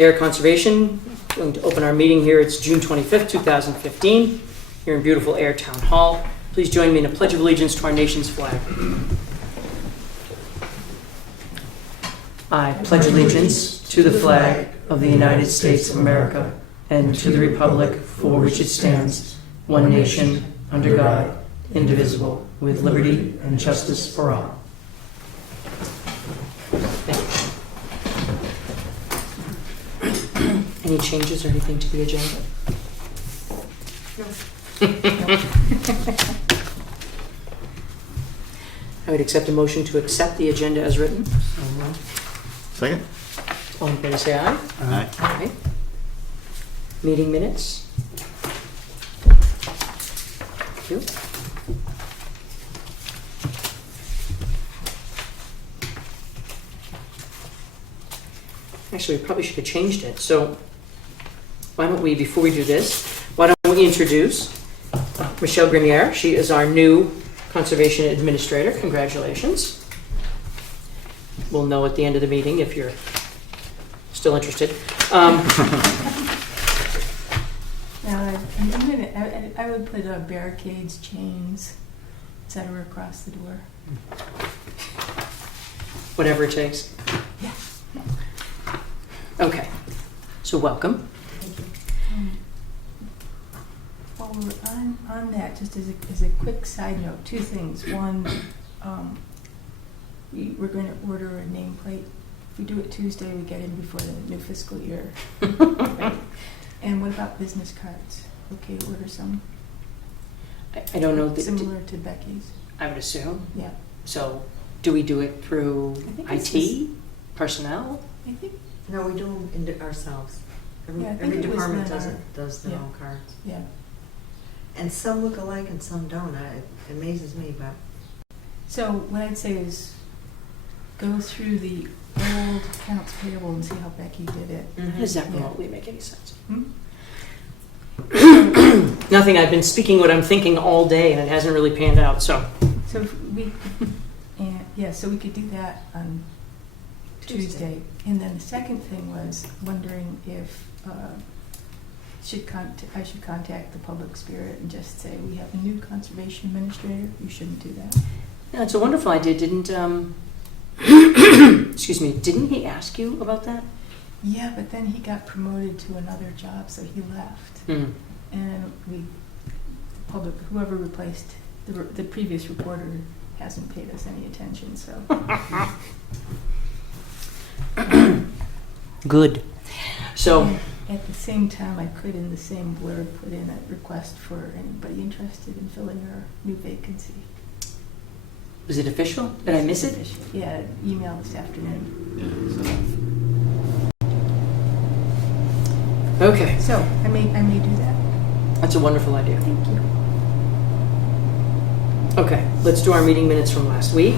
Air Conservation. Going to open our meeting here. It's June 25th, 2015, here in beautiful Ayer Town Hall. Please join me in a pledge of allegiance to our nation's flag. I pledge allegiance to the flag of the United States of America and to the republic for which it stands, one nation, under God, indivisible, with liberty and justice for all. Any changes or anything to the agenda? I would accept a motion to accept the agenda as written. Second. All in favor, say aye. Aye. Aye. Meeting minutes. Thank you. Actually, we probably should have changed it. So why don't we, before we do this, why don't we introduce Michelle Grenier. She is our new Conservation Administrator. Congratulations. We'll know at the end of the meeting if you're still interested. I would put barricades, chains, etc. across the door. Whatever it takes. Yeah. Okay. So welcome. Thank you. While we're on that, just as a quick side note, two things. One, we're going to order a nameplate. If we do it Tuesday, we get in before the new fiscal year. Right? And what about business cards? Okay to order some? I don't know. Similar to Becky's? I would assume. Yeah. So do we do it through IT? Personnel? I think. No, we do them ourselves. Yeah, I think Every it was department then does their own cards. Yeah. And some look alike and some don't. It amazes me, but... So what I'd say is go through the old accounts payable and see how Becky did it. How does that Yeah. remotely make any sense? Hmm? Nothing. I've been speaking what I'm thinking all day and it hasn't really panned out. So So so we could do that on Tuesday. And then the second thing was wondering if I should contact the Public Spirit and just say we have a new conservation administrator. You shouldn't do that. yeah, it's a wonderful idea. Didn't excuse me, didn't he ask you about that? Yeah, but then he got promoted to another job, so he left. Hmm. And whoever replaced the previous reporter hasn't paid us any attention, so. Good. So And at the same time, I could, in the same blurb, put in a request for anybody interested in filling our new vacancy. is it official? Did I miss it? Yeah, email this afternoon. Okay. So I may do that. That's a wonderful idea. Thank you. Okay, let's do our meeting minutes from last week.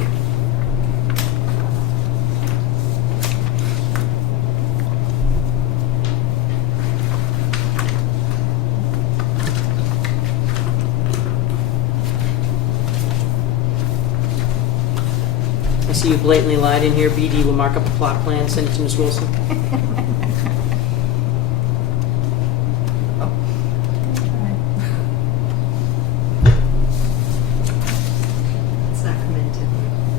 I see you blatantly lied in here. BD will mark up a plot plan, send it to Ms. Wilson. It's not come in to...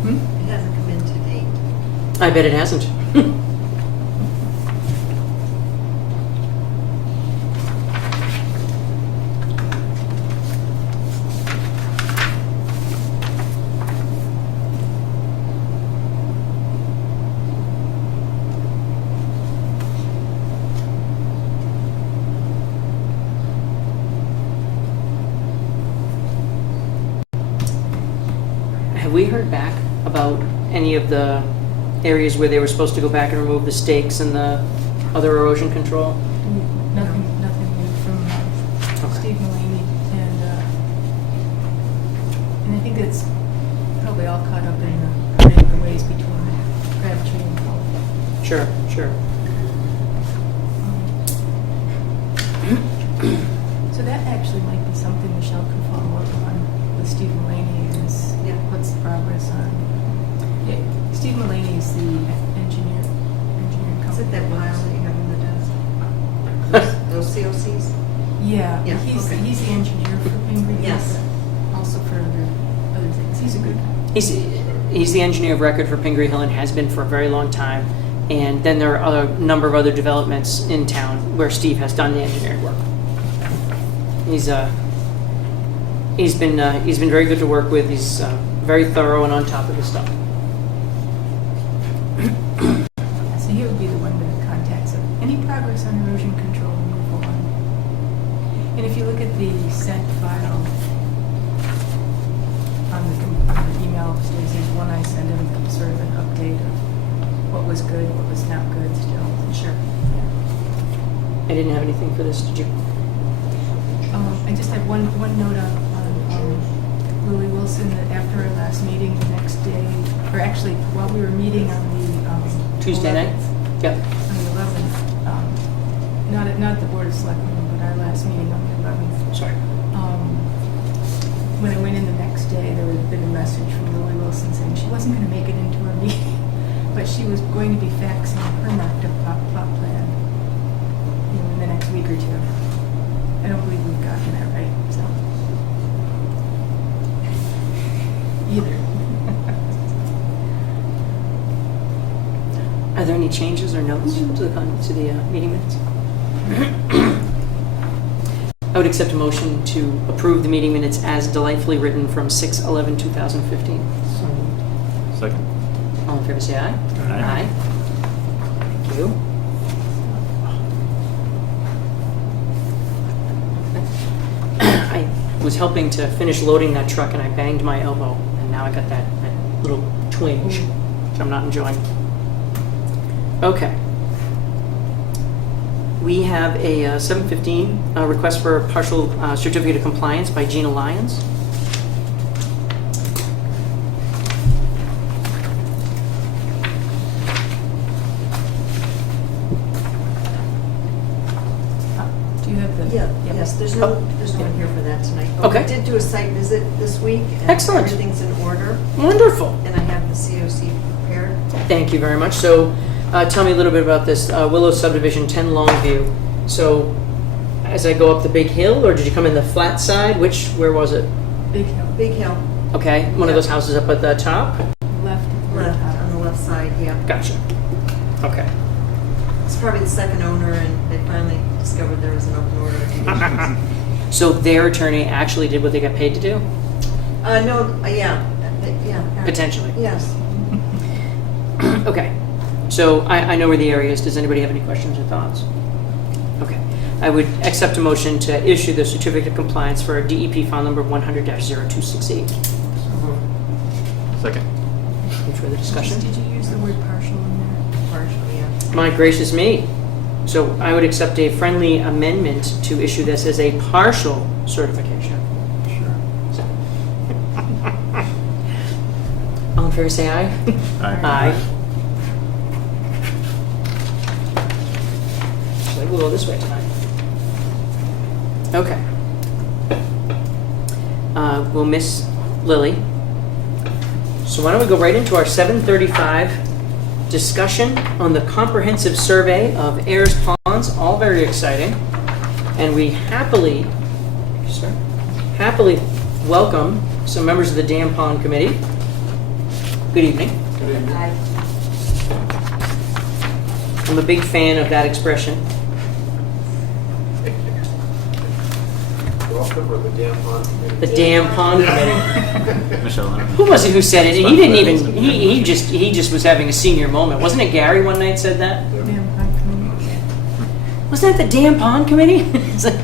Hmm? It hasn't come in to date. I bet it hasn't. Have we heard back about any of the areas where they were supposed to go back and remove the stakes and the other erosion control? Nothing new from Steve Mulaney, and I think it's probably all caught up in the ways between Crabtree and Cullen. Sure. So that actually might be something Michelle can follow up on with Steve Mulaney is what's the progress on. Yeah, Steve Mulaney is the engineering company. Is it that pile that you have in the desk? COCs? Yeah, Yeah, he's okay. the engineer for Pingree. Yes. but Also for other things. He's a good guy. He's the engineer of record for Pingree Hill and has been for a very long time. And then there are a number of other developments in town where Steve has done the engineering work. He's been very good to work with. He's very thorough and on top of his stuff. So he would be the one to contact. So any progress on erosion control, move on. And if you look at the sent file on the email upstairs, there's one I sent him, sort of an update of what was good, what was not good still. Sure. Yeah. I didn't have anything for this, did you? I just have one note on Lily Wilson, that after our last meeting, the next day, or actually while we were meeting on the Tuesday night? 11th, Yep. on the 11th, not the Board of Selectmen, but our last meeting on the 11th. Sorry. When I went in the next day, there had been a message from Lily Wilson saying she wasn't going to make it into her meeting, but she was going to be faxing her marked up plot plan in the next week or two. I don't believe we've gotten that right, so. Either. Are there any changes or notes to the meeting minutes? I would accept a motion to approve the meeting minutes as delightfully written from 6/11/2015. Second. All in favor, say aye. Aye. Thank you. I was helping to finish loading that truck and I banged my elbow, and now I got that little twinge, which I'm not enjoying. Okay. We have a 7:15 request for a partial certificate of compliance by Gina Lyons. Do you have the? Yeah, yes, there's no one here for that tonight. But Okay. We did do a site visit this week. And Excellent. everything's in order, Wonderful. and I have the COC prepared. Thank you very much. So tell me a little bit about this Willow subdivision, 10 Longview. So as I go up the big hill, or did you come in the flat side? Where was it? Big Hill, Big Hill, Okay, one of those houses up at the top? left. left, on the left side, yeah. Gotcha. Okay. It's probably the second owner, and they finally discovered there was an open order of conditions. So their attorney actually did what they got paid to do? No, yeah, yeah. Potentially. Yes. Okay. So I know where the area is. Does anybody have any questions or thoughts? Okay. I would accept a motion to issue the certificate of compliance for DEP file number 100-0268. Second. Any further discussion? Did you use the word partial in there? Partial, yeah. My gracious me. So I would accept a friendly amendment to issue this as a partial certification. Sure. All in favor, say aye. Aye. So we'll go this way tonight. Okay. We'll miss Lily. So why don't we go right into our 7:35 discussion on the comprehensive survey of Ayers Ponds, all very exciting. And we happily welcome some members of the Dam Pond Committee. Good evening. I'm a big fan of that expression. Welcome to the Dam Pond Committee. The Dam Pond Committee. Michelle. Who was it who said it? He didn't even. He just was having a senior moment. Wasn't it Gary one night said that? Damn, Pond Committee. Wasn't that the Dam Pond Committee? It's like,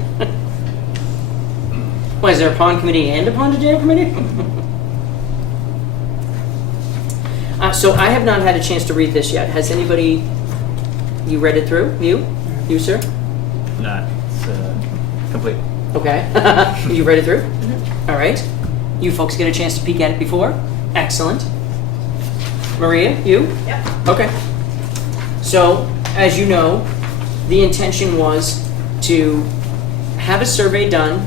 why, is there a pond committee and a pond to dam committee? So I have not had a chance to read this yet. Has anybody? You read it through? You, sir? Not complete. Okay. You read it through? All right. You folks get a chance to peek at it before? Excellent. Maria, you? Yep. Okay. So, as you know, the intention was to have a survey done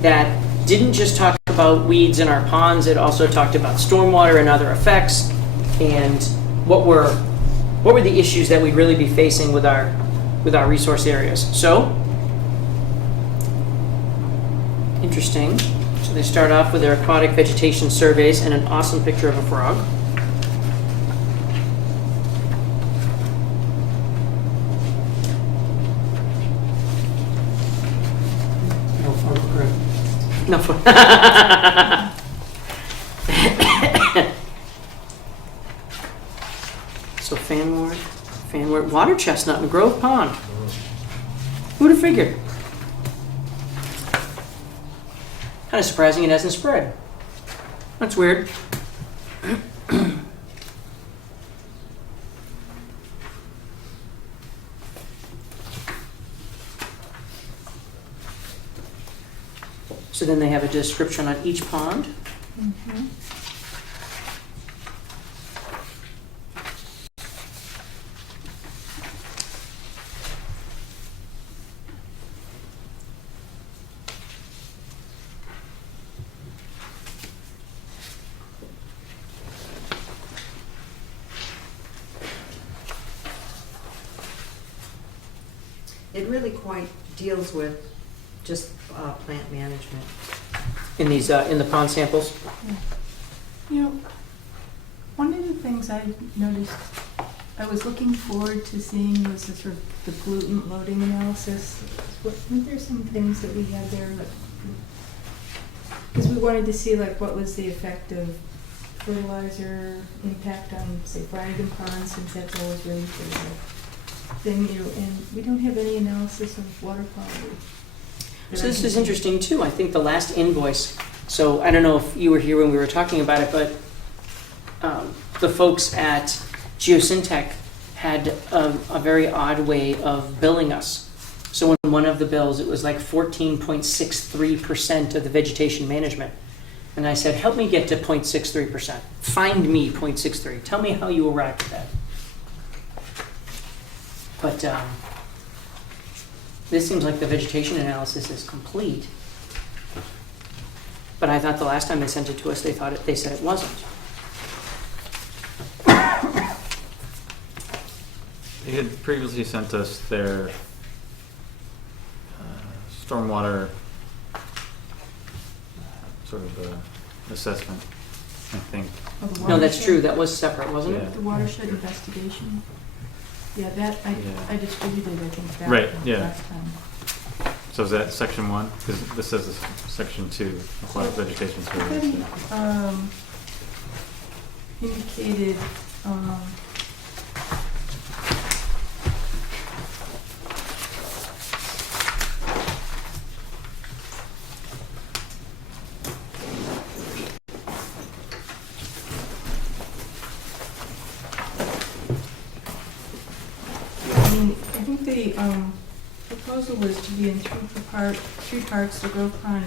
that didn't just talk about weeds in our ponds, it also talked about stormwater and other effects, and what were the issues that we'd really be facing with our resource areas. So, Interesting. So they start off with their aquatic vegetation surveys and an awesome picture of a frog. No photograph. No. So fanwort, water chestnut and Grove Pond. Who'd have figured? Kind of surprising it hasn't spread. That's weird. So then they have a description on each pond. Mhm. It really quite deals with just plant management. In these, in the pond samples. You know, one of the things I noticed, I was looking forward to seeing was the sort of the pollutant loading analysis. Weren't there some things that we had there, like, because we wanted to see like what was the effect of fertilizer impact on, say, Flanagan Pond, since that's always really for the thing, you know, and we don't have any analysis of water quality. So this is interesting too. I think the last invoice, so I don't know if you were here when we were talking about it, but the folks at Geosyntec had a very odd way of billing us. So in one of the bills, it was like 14.63% of the vegetation management. And I said, help me get to 0.63%. Find me 0.63. Tell me how you arrived at that. But this seems like the vegetation analysis is complete. But I thought the last time they sent it to us, they said it wasn't. They had previously sent us their stormwater sort of assessment, I think. Oh, the No, that's watershed- true. That was separate, wasn't it? Yeah. The watershed investigation. Yeah, that, I distributed, I think, that Right, yeah. last time. So is that section 1? Because this says this section 2, aquatic vegetation surveys. Yeah. Indicated, I mean, I think the proposal was to be in three parts, the Grove Pond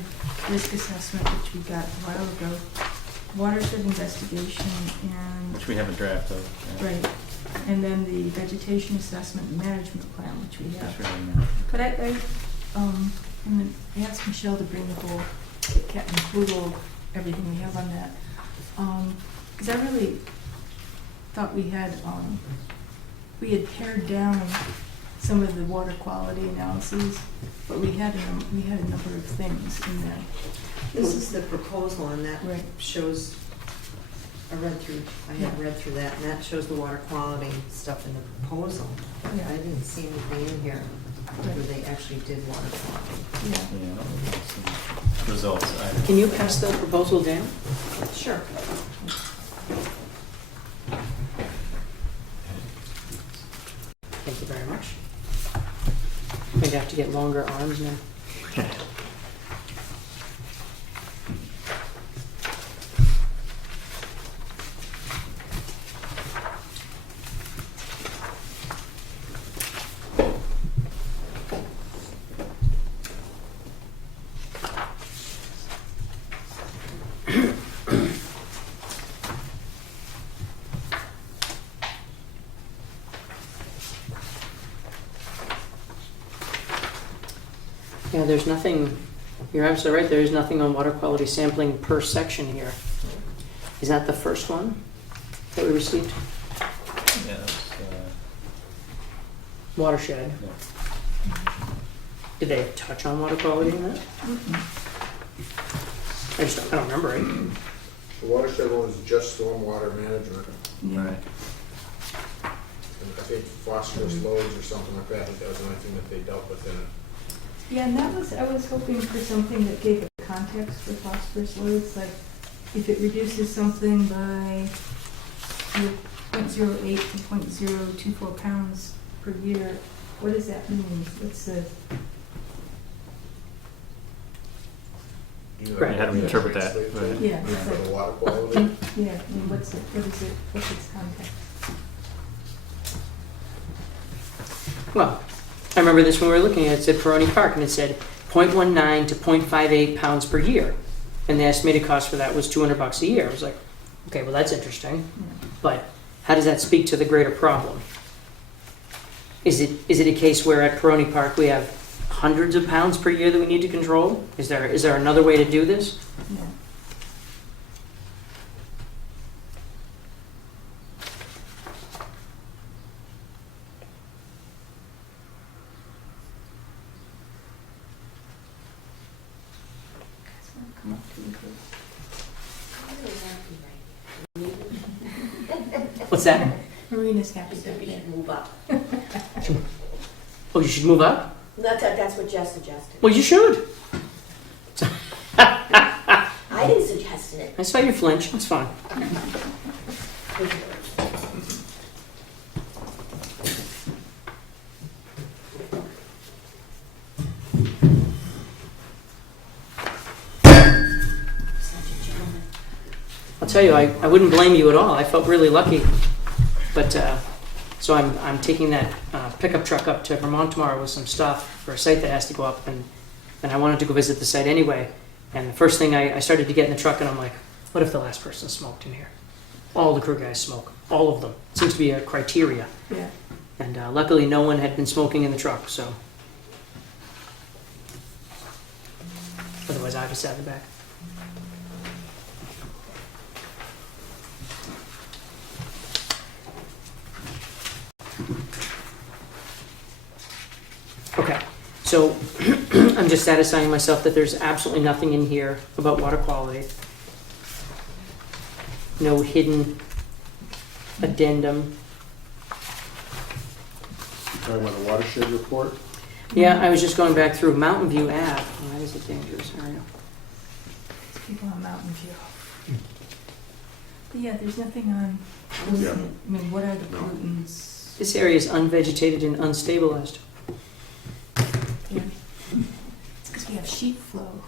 risk assessment, which we got a while ago, watershed investigation, and, Which we have a draft of. Yeah. right, and then the vegetation assessment and management plan, which we have. That's really nice. Could and then I asked Michelle to bring the whole, include all, everything we have on that. Because I really thought we had pared down some of the water quality analyses, but we had a number of things in there. This is the proposal, and that Right. shows, I read through that, and that shows the water quality stuff in the proposal. Yeah. I didn't see anything in here where they actually did water quality. Yeah. Yeah, some results. Can you pass the proposal down? Sure. Thank you very much. Maybe I have to get longer arms now. Yeah, there's nothing, you're absolutely right, there is nothing on water quality sampling per section here. Is that the first one that we received? Yeah, that's, Watershed. yeah. Did they touch on water quality in that? Mhm. I don't remember it. The watershed one is just stormwater management, Yeah. Right. and I think phosphorus loads or something like that, I think that was the only thing that they dealt with in it. Yeah, and I was hoping for something that gave a context for phosphorus loads, like if it reduces something by 0.08 to 0.024 pounds per year, what does that mean? What's the, You know, Right. How do we interpret that? translate Right. to- Yeah, it's For like- the water quality. yeah, I mean, what is it, what's its context? Well, I remember this when we were looking at it. It said Peroni Park, and it said 0.19 to 0.58 pounds per year. And the estimated cost for that was $200 a year. I was like, okay, well, that's interesting. Yeah. But how does that speak to the greater problem? Is it a case where at Peroni Park we have hundreds of pounds per year that we need to control? Is there another way to do this? Yeah. Come up to the group. What's that? Marina's happy to be We there. should move up. Oh, you should move up? That's what Jess suggested. Well, you should. I didn't suggest it. I saw you flinch. That's fine. Such a gentleman. I'll tell you, I wouldn't blame you at all. I felt really lucky. But, so I'm taking that pickup truck up to Vermont tomorrow with some stuff for a site that has to go up, and I wanted to go visit the site anyway. And the first thing I started to get in the truck, and I'm like, what if the last person smoked in here? All the crew guys smoke. All of them. It seems to be a criteria. Yeah. And luckily no one had been smoking in the truck, so. Otherwise I'd have sat in the back. Okay, so I'm just satisfying myself that there's absolutely nothing in here about water quality. No hidden addendum. Talking about the watershed report, Yeah, I was just going back through Mountain View Ave. Why is it dangerous area? It's people on Mountain View. But yeah, there's nothing on, Yeah. I mean, what are the No. pollutants? This area is unvegetated and unstabilized. Yeah. It's because we have sheet flow.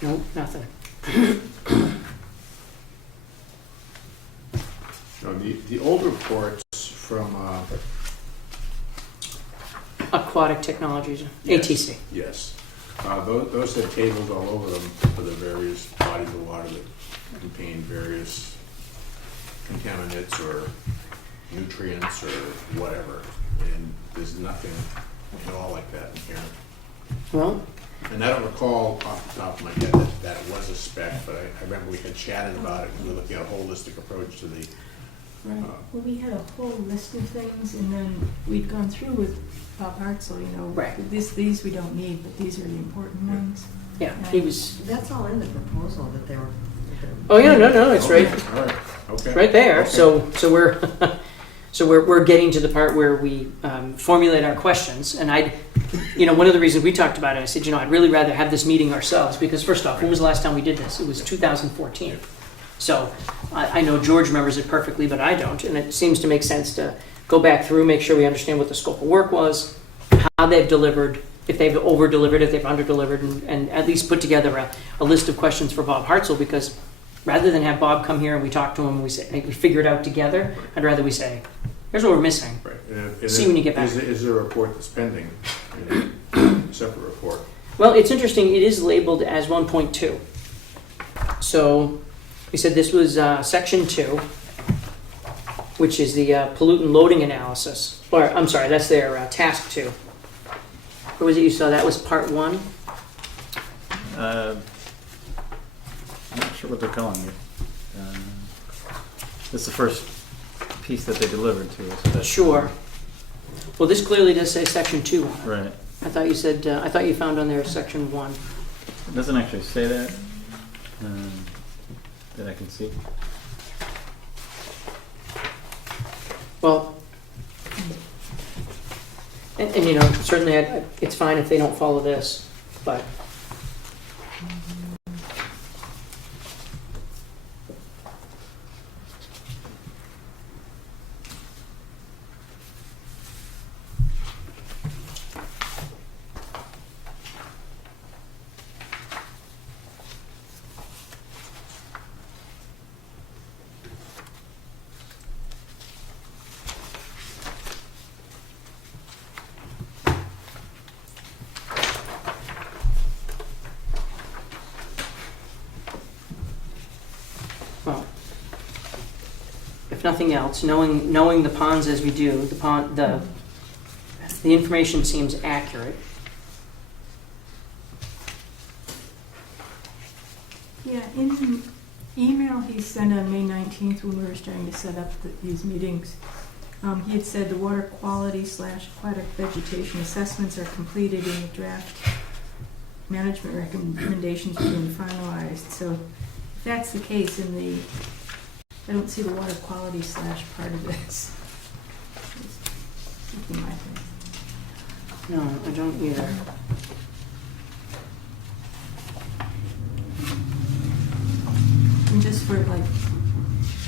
Nope, nothing. no, the old reports from, Aquatic Technologies, Yes. ATC. yes, those had tables all over them for the various bodies of water that contain various contaminants or nutrients or whatever, and there's nothing at all like that in here. Well, And I don't recall off the top of my head that it was a spec, but I remember we had chatted about it, we were looking at a holistic approach to the, Right. Well, we had a whole list of things, and then we'd gone through with Bob Hartzell, you know, Right. these we don't need, but these are the important ones. yeah, he was. That's all in the proposal that they were. Oh yeah, no, it's right, all right, okay. right there. Okay. So we're, we're getting to the part where we formulate our questions. And one of the reasons we talked about it, I said, I'd really rather have this meeting ourselves because first off, when was the last time we did this? It was 2014. So I know George remembers it perfectly, but I don't. And it seems to make sense to go back through, make sure we understand what the scope of work was, how they've delivered, if they've over-delivered, if they've under-delivered, and at least put together a list of questions for Bob Hartzell, because rather than have Bob come here and we talk to him and we say, hey, we figure it out together, I'd rather we say, here's what we're missing. Right. And See when you get back. Is there a report that's pending, a separate report? Well, it's interesting, it is labeled as 1.2. So we said this was section 2, which is the pollutant loading analysis. Or, I'm sorry, that's their task 2. Or was it you saw that was part one? I'm not sure what they're calling it. This is the first piece that they delivered to us. That's- Sure. Well, this clearly does say section 2 on it. Right. I thought you said, I thought you found on there section 1. It doesn't actually say that, that I can see. Well, and you know, certainly it's fine if they don't follow this, but well, if nothing else, knowing the ponds as we do, the information seems accurate. Yeah, in the email he sent on May 19th when we were starting to set up these meetings, he had said the water quality / aquatic vegetation assessments are completed and the draft management recommendations are being finalized. So if that's the case, I don't see the water quality / part of this. Just keeping my thing. No, I don't either. And just for like,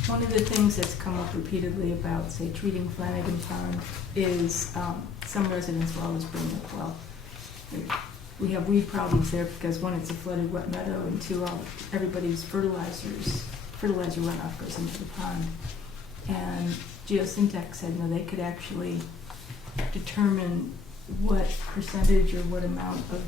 one of the things that's come up repeatedly about, say, treating Flanagan Pond is some residents will always bring up, well, we have weed problems there because one, it's a flooded wet meadow, and two, everybody's fertilizer runoff goes into the pond. And Geosyntax said, no, they could actually determine what percentage or what amount of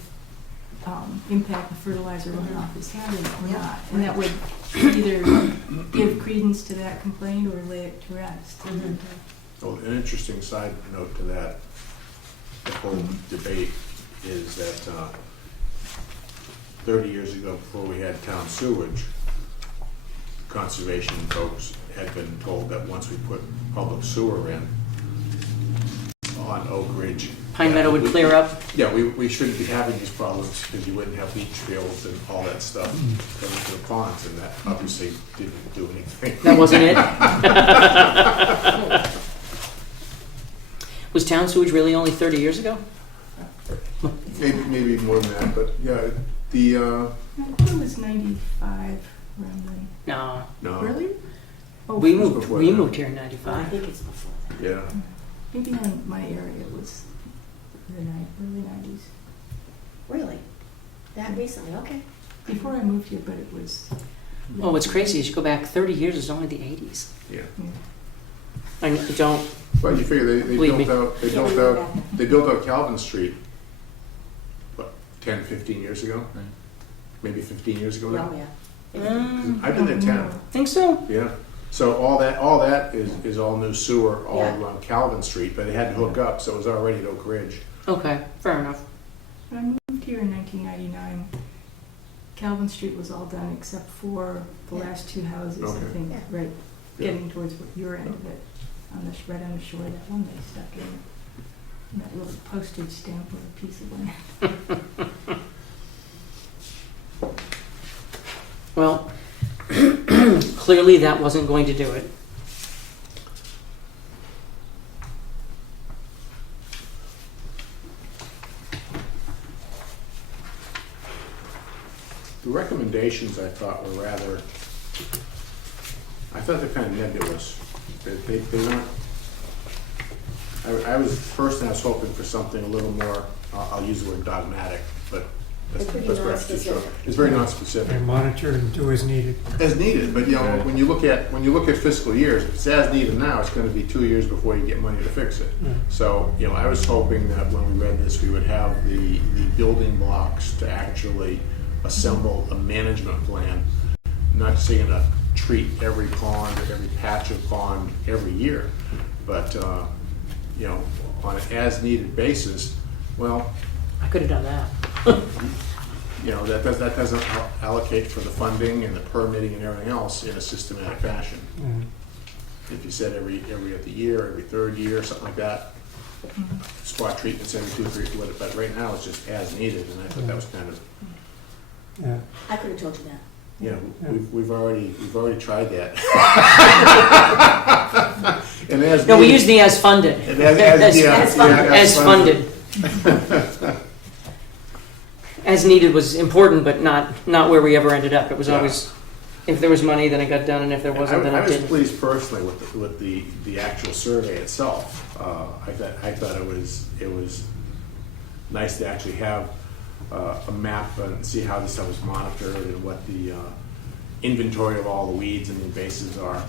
impact the fertilizer runoff is having or Yeah. not. And that would either give credence to that complaint or lay it to rest. Mhm. Well, an interesting side note to that, the whole debate is that 30 years ago, before we had town sewage, conservation folks had been told that once we put public sewer in on Oak Ridge, Pine Meadow would clear up. yeah, we shouldn't be having these problems because you wouldn't have leach fields and all that stuff coming to the ponds, and that obviously didn't do anything. That wasn't it? Was town sewage really only 30 years ago? Maybe more than that, but yeah, the I thought it was 95 around then. No. no, Really? Oh, We it was moved before we that. moved here in Well, I 95. think it's before that. yeah. maybe in my area it was the early 90s. Really? That recently? Okay. Before I moved here, but it was. Oh, what's crazy is you go back 30 years, it's only the 80s. Yeah. Yeah. I don't, Well, you figure they Believe me. they built out Calvin Street, what, 10, 15 years ago? Right. Maybe 15 years ago now? Oh, yeah. I've been there 10, think so. yeah. So all that is all new sewer all Yeah. around Calvin Street, but it had to hook up, so it was already at Oak Ridge. Okay, fair enough. When I moved here in 1999, Calvin Street was all done except for the Yeah. last two houses, I Okay. think, Yeah. right, Yeah. getting towards your end of it, right on the shore, that one they stuck in. That little postage stamp or a piece of land. Well, clearly that wasn't going to do it. The recommendations I thought were rather, I thought they're kind of nebulous. They weren't, I was hoping for something a little more, I'll use the word dogmatic, but that's They're pretty perhaps too strong. non-specific. It's very They non-specific. monitor and do as needed. As needed, but you know, Right. when you look at fiscal years, if it's as needed now, it's gonna be 2 years before you get money to fix it. Yeah. So, you know, I was hoping that when we read this, we would have the building blocks to actually assemble a management plan. Not saying to treat every pond or every patch of pond every year, but, you know, on an as-needed basis, well, I could have done that. You know, that doesn't allocate for the funding and the permitting and everything else in a systematic fashion. If you said every other year, every third year, something like that, spot treatments every 2 or 3, but right now it's just as needed, and I thought that was kind of, Yeah. I could have told you that. you know, we've already tried that. And as No, we needed- use the as funded. and as- yeah, As funded. yeah, As funded. As needed was important, but not where we ever ended up. It was Yeah. always, if there was money, then it got done, and if there wasn't, then I it was didn't. pleased personally with the actual survey itself. I thought it was nice to actually have a map and see how this stuff is monitored and what the inventory of all the weeds and invasives are.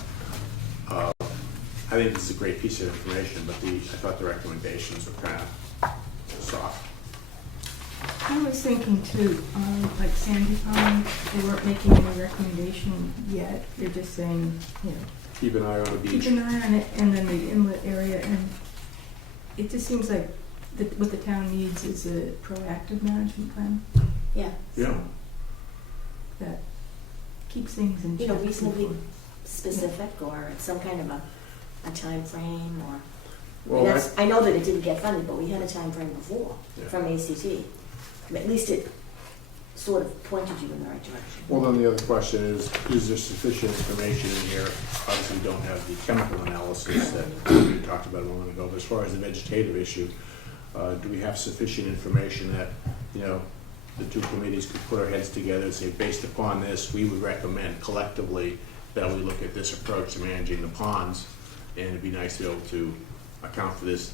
I think this is a great piece of information, but I thought the recommendations were kind of soft. I was thinking too, like Sandy Pond, they weren't making any recommendation yet. They're just saying, you know, Keep an eye on the keep beach. an eye on it, and then the inlet area, and it just seems like what the town needs is a proactive management plan. Yeah. Yeah. That keeps things in check. You know, reasonably before- specific or some kind of a time frame or. Well, I know that it didn't get funded, but we had a time frame before Yeah. from ACT. At least it sort of pointed you in the right direction. well, then the other question is there sufficient information in here? Obviously, we don't have the chemical analysis that we talked about a moment ago, but as far as the vegetative issue, do we have sufficient information that, you know, the two committees could put our heads together and say, based upon this, we would recommend collectively that we look at this approach to managing the ponds, and it'd be nice to be able to account for this,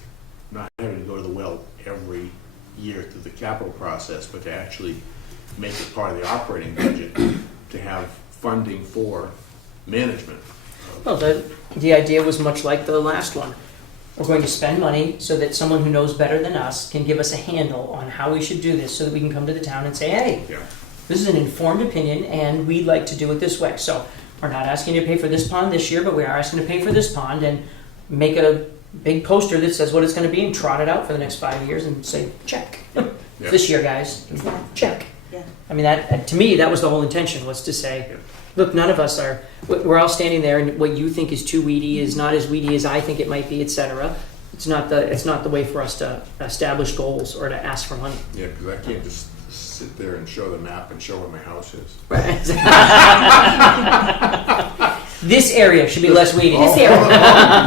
not having to go to the well every year through the capital process, but to actually make it part of the operating budget, to have funding for management. Well, the idea was much like the last one. We're going to spend money so that someone who knows better than us can give us a handle on how we should do this, so that we can come to the town and say, hey, Yeah. this is an informed opinion, and we'd like to do it this way. So we're not asking you to pay for this pond this year, but we are asking to pay for this pond, and make a big poster that says what it's going to be and trot it out for the next 5 years and say, check. Yeah. This year, guys, Exactly. check. Yeah. I mean, that to me, that was the whole intention, was to say, Yeah. look, none of us are, we're all standing there, and what you think is too weedy is not as weedy as I think it might be, etc. It's not the way for us to establish goals or to ask for money. Yeah, because I can't just sit there and show the map and show where my house is. This area should be less weedy. This area.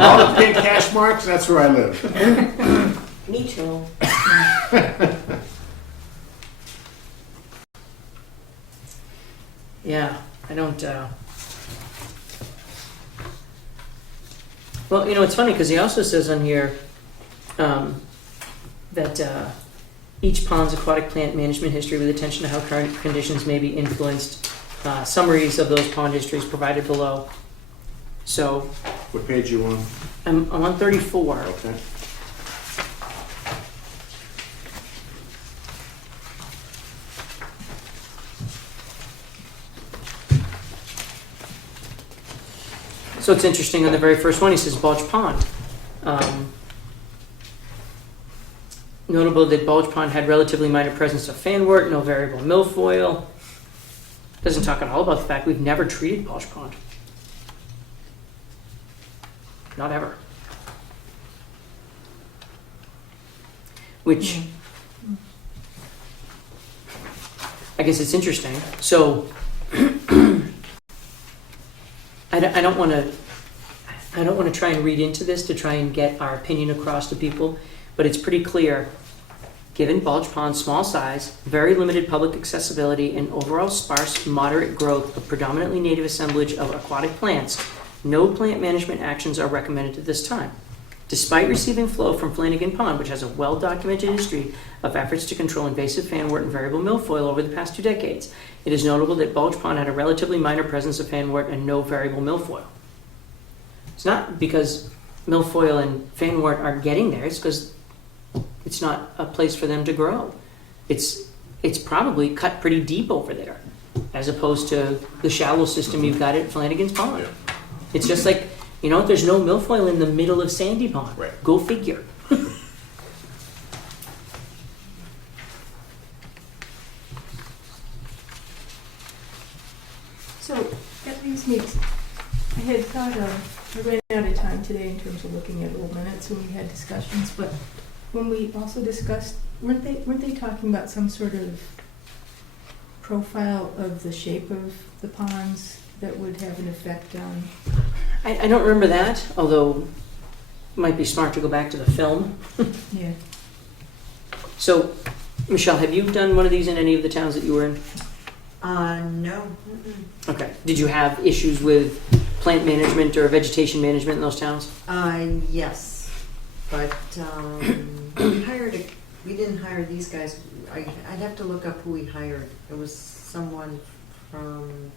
All the pink hash marks, that's where I live. Me too. Yeah, I don't. Well, you know, it's funny because he also says on here that each pond's aquatic plant management history with attention to how current conditions may be influenced. Summaries of those pond histories provided below. So What page you on? I'm on 34. Okay. So it's interesting, on the very first one, he says Bulge Pond. Notable that Bulge Pond had relatively minor presence of fanwort, no variable milfoil. Doesn't talk at all about the fact we've never treated Bulge Pond. Not ever. Which, I guess it's interesting. So, I don't want to try and read into this to try and get our opinion across to people, but it's pretty clear. Given Bulge Pond's small size, very limited public accessibility, and overall sparse, moderate growth of predominantly native assemblage of aquatic plants, no plant management actions are recommended at this time. Despite receiving flow from Flanagan Pond, which has a well-documented history of efforts to control invasive fanwort and variable milfoil over the past 2 decades, it is notable that Bulge Pond had a relatively minor presence of fanwort and no variable milfoil. It's not because milfoil and fanwort are getting there, it's because it's not a place for them to grow. It's probably cut pretty deep over there, as opposed to the shallow system you've got at Flanagan's Pond. Yeah. It's just like, you know, there's no milfoil in the middle of Sandy Pond. Right. Go figure. I ran out of time today in terms of looking at old minutes when we had discussions, but when we also discussed, weren't they talking about some sort of profile of the shape of the ponds that would have an effect on? I don't remember that, although it might be smart to go back to the film. Yeah. So, Michelle, have you done one of these in any of the towns that you were in? No. Mm-mm. Okay. Did you have issues with plant management or vegetation management in those towns? Yes, but we didn't hire these guys. I'd have to look up who we hired. It was someone from,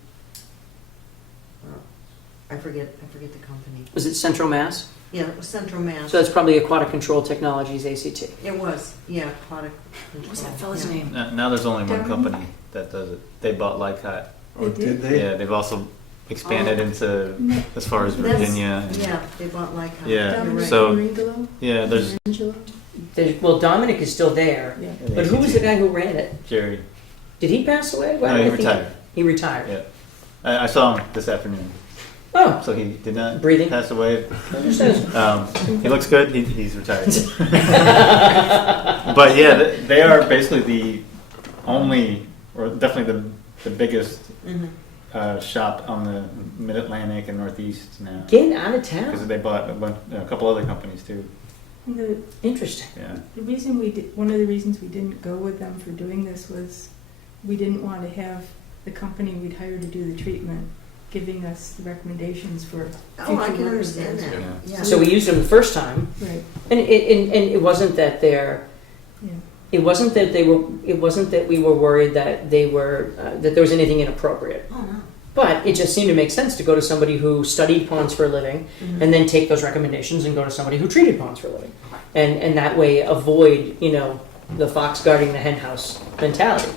I forget the company. Was it Central Mass? Yeah, it was Central Mass. So that's probably Aquatic Control Technologies, ACT. It was, yeah, product control. What's that fellow's yeah. name? Now there's only one Darren? company that does it. They bought Lycott. Oh, did they? Yeah, they've also expanded Oh. into No. as far as That's- Virginia. and- Yeah, they bought Lycott. Yeah, You're Dominic right. so- Maringolo? yeah. There's Angelo? Well, Dominic is still there, Yeah. but who was the guy who ran it? Jerry. Did he pass away? No, I he think retired. He retired. Yeah, I saw him this afternoon. Oh, So he did not Breathing? pass away. understood. He looks good. He's retired. But yeah, they are basically the only, or definitely the biggest Mhm. shop on the Mid-Atlantic and Northeast now. Getting out of town. Because they bought a couple other companies too. The, Interesting. Yeah. the reason one of the reasons we didn't go with them for doing this was we didn't want to have the company we'd hired to do the treatment giving us the recommendations for Oh, I future can workers. understand that. Yeah. Yeah. So we used them the first time, Right, and it wasn't that they're. yeah. It wasn't that they were. It wasn't that we were worried that they were that there was anything inappropriate. Oh, no. But it just seemed to make sense to go to somebody who studied ponds for a living, Mhm. and then take those recommendations and go to somebody who treated ponds for a living, and that way avoid the fox guarding the hen house mentality.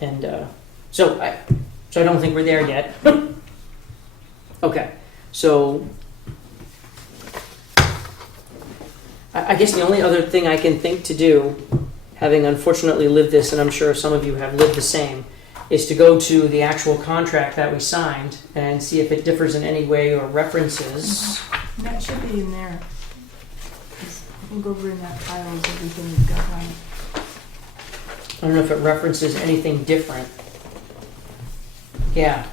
And so I don't think we're there yet. Okay, so I guess the only other thing I can think to do, having unfortunately lived this, and I'm sure some of you have lived the same, is to go to the actual contract that we signed and see if it differs in any way or references. And that should be in there. 'Cause I think over in that pile is everything we've got on it. I don't know if it references anything different. Yeah,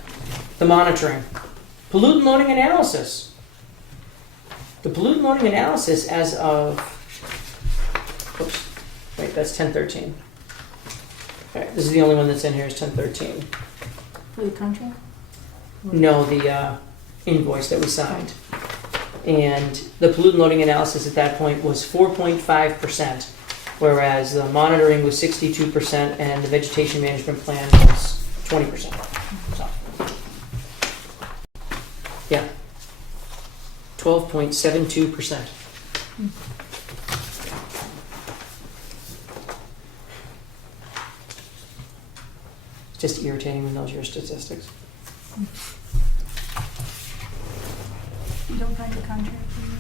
the monitoring. Pollutant loading analysis. The pollutant loading analysis as of, oops, wait, that's 1013. All right, this is the only one that's in here is 1013. For the contract? No, the invoice that we signed. And the pollutant loading analysis at that point was 4.5%, whereas the monitoring was 62% and the vegetation management plan was 20%. So, yeah, 12.72%. It's just irritating when those are your statistics. You don't find the contract in there?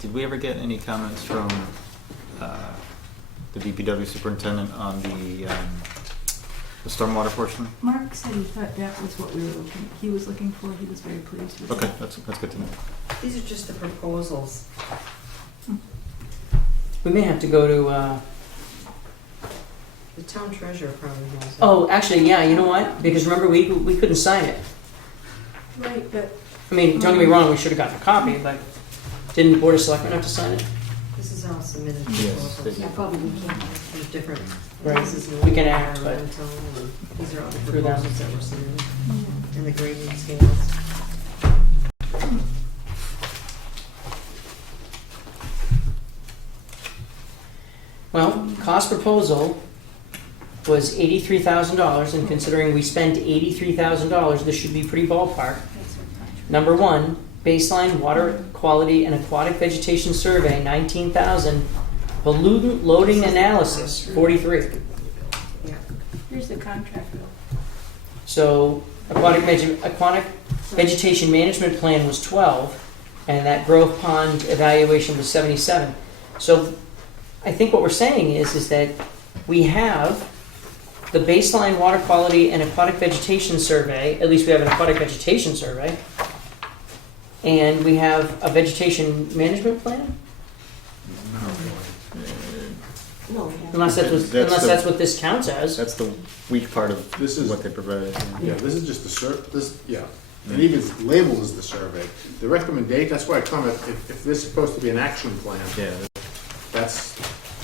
Did we ever get any comments from the DPW superintendent on the stormwater portion? Mark said he thought that was what he was looking for. He was very pleased with Okay, it. that's good to know. These are just the proposals. We may have to go to, The town treasurer probably has it. oh, actually, yeah, you know what? Because remember, we couldn't sign it. Right, but I mean, don't get me wrong, we should have gotten a copy, but didn't the Board of Selectmen have to sign it? This is all submitted Yes, proposals. they do. Yeah, probably can't. There's different. Right. This is We can act, but- environmental, and these are all the Through them. proposals that were submitted, yeah. and the grading scales. Well, cost proposal was $83,000, and considering we spent $83,000, this should be pretty ballpark. That's our contract. Number one, baseline water quality and aquatic vegetation survey, 19,000. Pollutant loading analysis, 43. Yeah. Here's the contract bill. So aquatic vegetation management plan was 12, and that growth pond evaluation was 77. So I think what we're saying is that we have the baseline water quality and aquatic vegetation survey, at least we have an aquatic vegetation survey, and we have a vegetation management plan? No, we haven't. Unless that's what this counts as. That's the weak part of This is- what they provided. Yeah, this is just and even it's labeled as the survey. The recommendation, that's why I comment, if this is supposed to be an action plan, Yeah, that's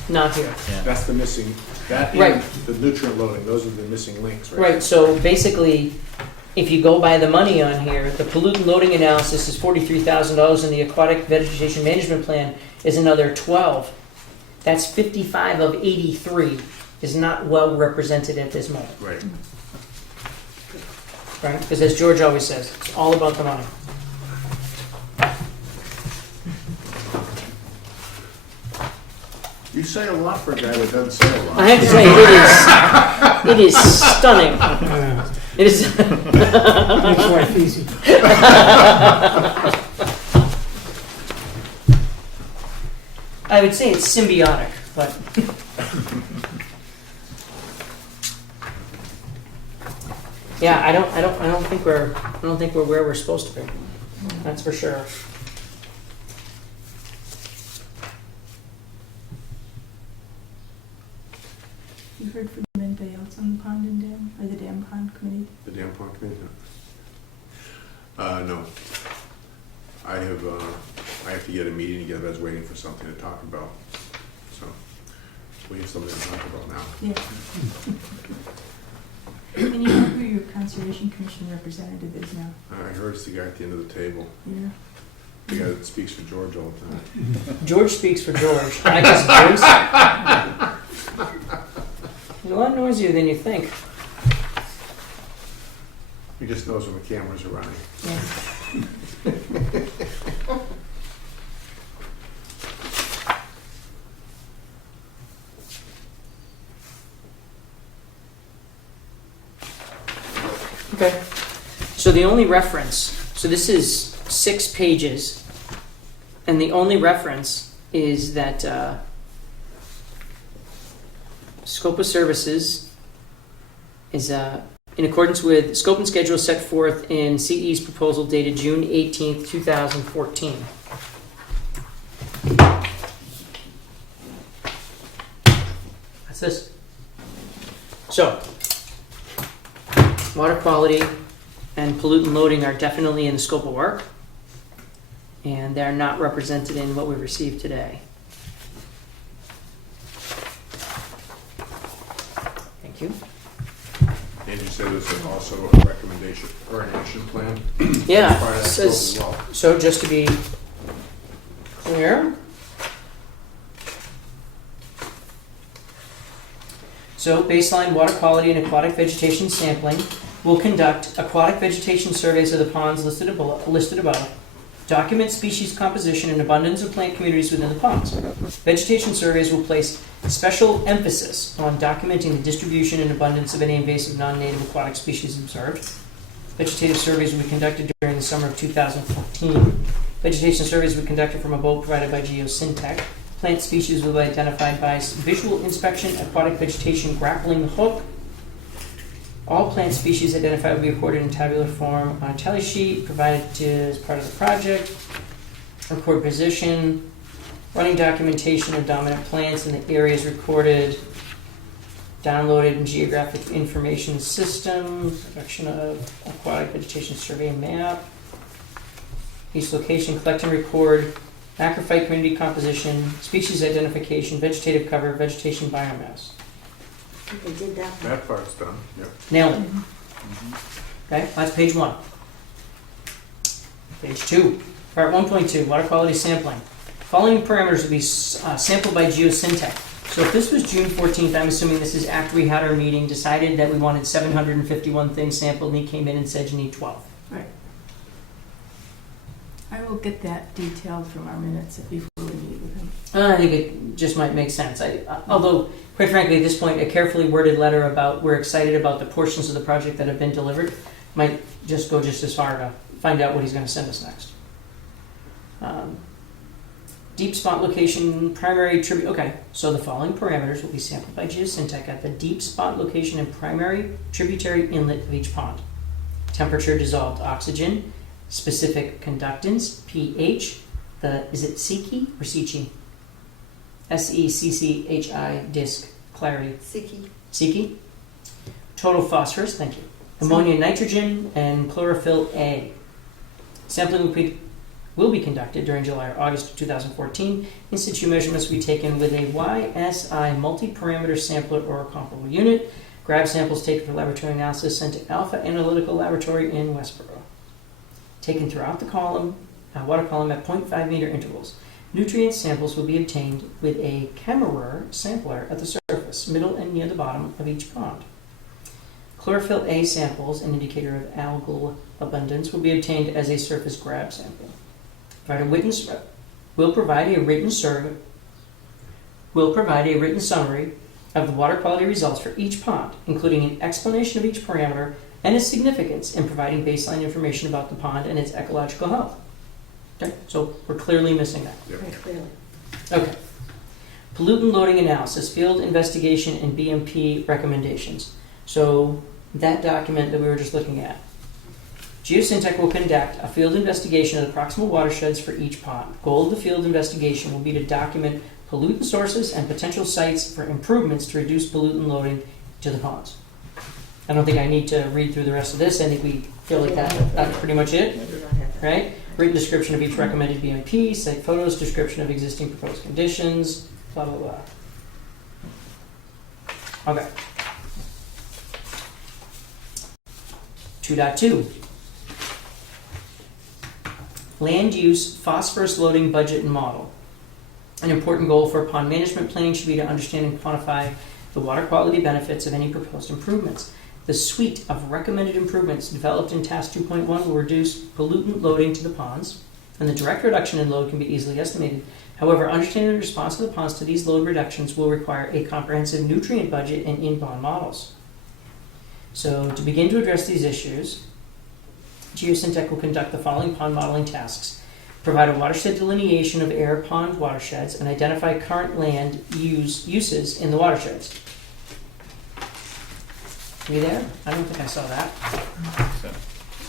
Not here. yeah. That's the missing, that Right. and the nutrient loading, those are the missing links, right? Right, so basically, if you go by the money on here, the pollutant loading analysis is $43,000 and the aquatic vegetation management plan is another 12. That's 55 of 83 is not well represented at this moment, Right. right? Because as George always says, it's all about the money. You say a lot for a guy that doesn't say a lot. I have to say, it is stunning. It is. Makes life easy. I would say it's symbiotic, but yeah, I don't think we're where we're supposed to be. That's for sure. You heard from anybody else on the pond and dam, or the dam pond committee? The damn pond committee? No. I have to get a meeting together, I was waiting for something to talk about, so we have something to talk about now. Yeah. And you know who your Conservation Commission representative is now? I heard it's the guy at the end of the table, Yeah. the guy that speaks for George all the time. George speaks for George. I just He's a lot noisier than you think. He just knows when the cameras are running. Yeah. Okay. So the only reference, so this is 6 pages, and the only reference is that scope of services is in accordance with scope and schedule set forth in CE's proposal dated June 18th, 2014. That's this. So, water quality and pollutant loading are definitely in the scope of work, and they're not represented in what we received today. Thank you. And you said there's also a recommendation or an action plan? Yeah, As part of it that says, scope as well. so just to be clear. So baseline water quality and aquatic vegetation sampling will conduct aquatic vegetation surveys of the ponds listed above, document species composition and abundance of plant communities within the ponds. Vegetation surveys will place special emphasis on documenting the distribution and abundance of any invasive non-native aquatic species observed. Vegetative surveys will be conducted during the summer of 2014. Vegetation surveys will be conducted from a boat provided by Geosyntec. Plant species will be identified by visual inspection, aquatic vegetation grappling hook. All plant species identified will be recorded in tabular form on a tally sheet provided as part of the project. Record position, running documentation of dominant plants in the areas recorded, downloaded in geographic information system, production of aquatic vegetation survey map. Each location, collect and record macrophyte community composition, species identification, vegetative cover, vegetation biomass. I think they did that one. That part's done, yep. Nailed it. Okay, that's page 1. Page 2, part 1.2, water quality sampling. Following parameters will be sampled by Geosyntec. So if this was June 14th, I'm assuming this is after we had our meeting, decided that we wanted 751 things sampled, and he came in and said you need 12. Right. I will get that detailed from our minutes before we meet with him. I think it just might make sense. Although, quite frankly, at this point, a carefully worded letter about we're excited about the portions of the project that have been delivered might just go just as far to find out what he's going to send us next. Deep spot location, primary tribute. Okay, so the following parameters will be sampled by geosyntech at the deep spot location and primary tributary inlet of each pond. Temperature, dissolved oxygen, specific conductance, pH, is it Secchi or Secchi? SECCHI disc clarity. Sicky. Secchi. Total phosphorus, thank you. Ammonia, nitrogen, and chlorophyll A. Sampling will be conducted during July or August of 2014. In situ measurements will be taken with a YSI multi-parameter sampler or comparable unit. Grab samples taken for laboratory analysis sent to Alpha Analytical Laboratory in Westboro. Taken throughout the water column at 0.5 meter intervals. Nutrient samples will be obtained with a Camera sampler at the surface, middle, and near the bottom of each pond. Chlorophyll A samples, an indicator of algal abundance, will be obtained as a surface grab sample. Will provide a written summary of the water quality results for each pond, including an explanation of each parameter and its significance in providing baseline information about the pond and its ecological health. Okay, so we're clearly missing that. Very clearly. Okay. Pollutant loading analysis, field investigation, and BMP recommendations. So that document that we were just looking at. Geosyntech will conduct a field investigation of the proximal watersheds for each pond. Goal of the field investigation will be to document pollutant sources and potential sites for improvements to reduce pollutant loading to the ponds. I don't think I need to read through the rest of this. I think we feel like that's pretty much it, I do not have that. right? Written description of each recommended BMP, site photos, description of existing proposed conditions, blah, blah, blah. Okay. 2.2. Land use phosphorus loading budget and model. An important goal for pond management planning should be to understand and quantify the water quality benefits of any proposed improvements. The suite of recommended improvements developed in Task 2.1 will reduce pollutant loading to the ponds, and the direct reduction in load can be easily estimated. However, understanding the response of the ponds to these load reductions will require a comprehensive nutrient budget and in-pond models. So, to begin to address these issues, Geosyntech will conduct the following pond modeling tasks. Provide a watershed delineation of Ayer pond watersheds and identify current land uses in the watersheds. You there? I don't think I saw that.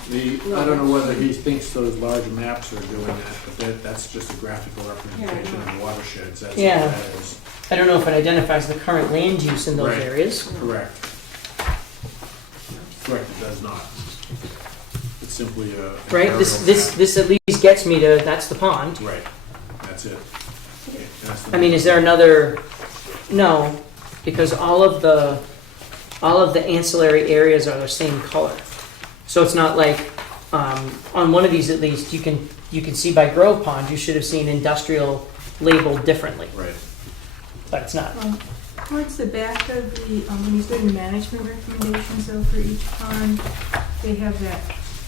I don't know whether he thinks those large maps are doing that, but that's just a graphical representation of the watersheds. That's Yeah. what that is. I don't know if it identifies the current land use in those Right. areas. Correct. Correct, it does not. It's simply a. an Right? aerial This at least gets me to that's the pond. map. Right, that's it. Okay, that's the I mean, is there another? No, because all of the ancillary areas are the same color. So it's not like on one of these at least you can see by Grove Pond you should have seen industrial labeled differently, Right. but it's not. Towards the back of the, when he's doing the management recommendations though for each pond, they have that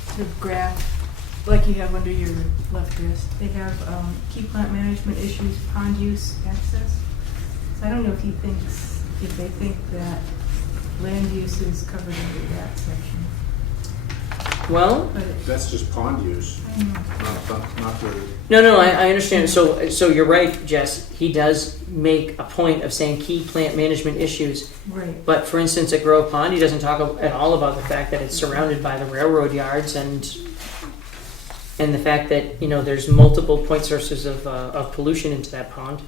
sort of graph, like you have under your left wrist. They have key plant management issues, pond use, access. So I don't know if they think that land use is covered under that section. Well, But it, That's just pond use, I don't know. not the, no, I understand. So you're right, Jess. He does make a point of saying key plant management issues. Right. But for instance, at Grove Pond, he doesn't talk at all about the fact that it's surrounded by the railroad yards and the fact that there's multiple point sources of pollution into that pond.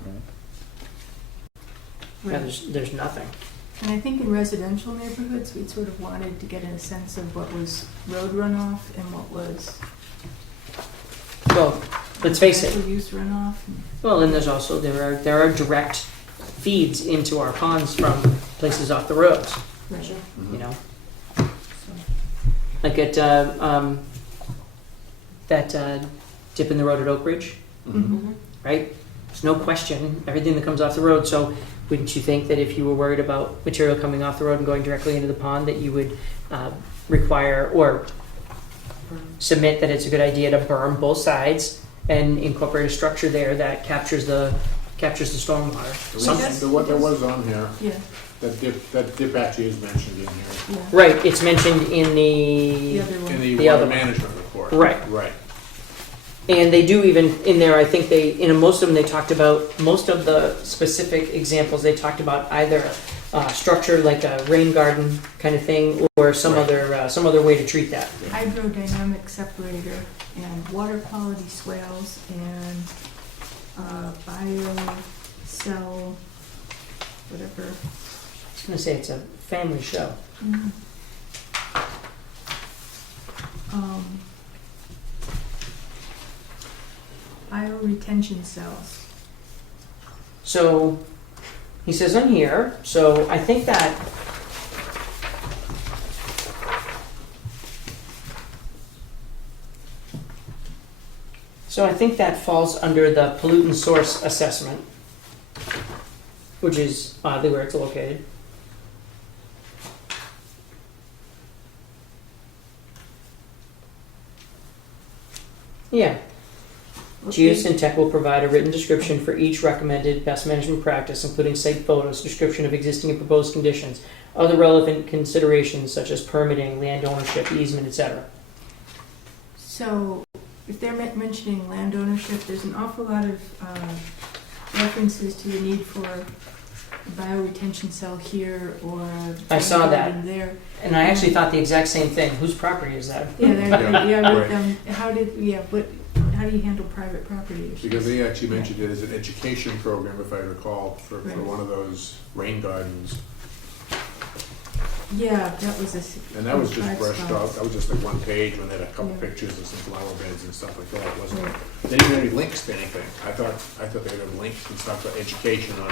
Yeah, there's nothing. And I think in residential neighborhoods, we sort of wanted to get a sense of what was road runoff and what was Well, let's face it. residential use runoff. Well, and there's also there are direct feeds into our ponds from places off the roads. Right. You know, like at that dip in the road at Oak Ridge, Mhm. right? There's no question everything that comes off the road. So wouldn't you think that if you were worried about material coming off the road and going directly into the pond, that you would require or submit that it's a good idea to berm both sides and incorporate a structure there that captures the stormwater? Something. what there was on here, Yeah, that dip actually is mentioned in here, yeah. Right. It's mentioned in The the other one. in the The water other one. management report. Right. Right. And they do even, in there, I think they, in most of them, they talked about, most of the specific examples, they talked about either structure like a rain garden kind of thing, or some other way to treat that. Hydrodynamic separator and water quality swales and bio cell, whatever. I was gonna say it's a family show. Mhm. Bioretention cells. So, he says on here, so I think that falls under the pollutant source assessment, which is oddly where it's located. Yeah. Geosyntec will provide a written description for each recommended best management practice, including site photos, description of existing and proposed conditions, other relevant considerations such as permitting, land ownership, easement, etc. So, if they're mentioning land ownership, there's an awful lot of references to the need for a bioretention cell here or I saw that. garden there. And I actually thought the exact same thing. Whose property is that? Yeah, Right. how do you handle private property issues? Because they actually mentioned it as an education program, if I recall, for Right. one of those rain gardens. Yeah, that was And that was just bright brushed spot. off, that was just like one page when they had a couple Yeah. pictures of some flower beds and stuff like that. It wasn't, Right. they didn't have any links to anything. I thought they'd have links and stuff for education on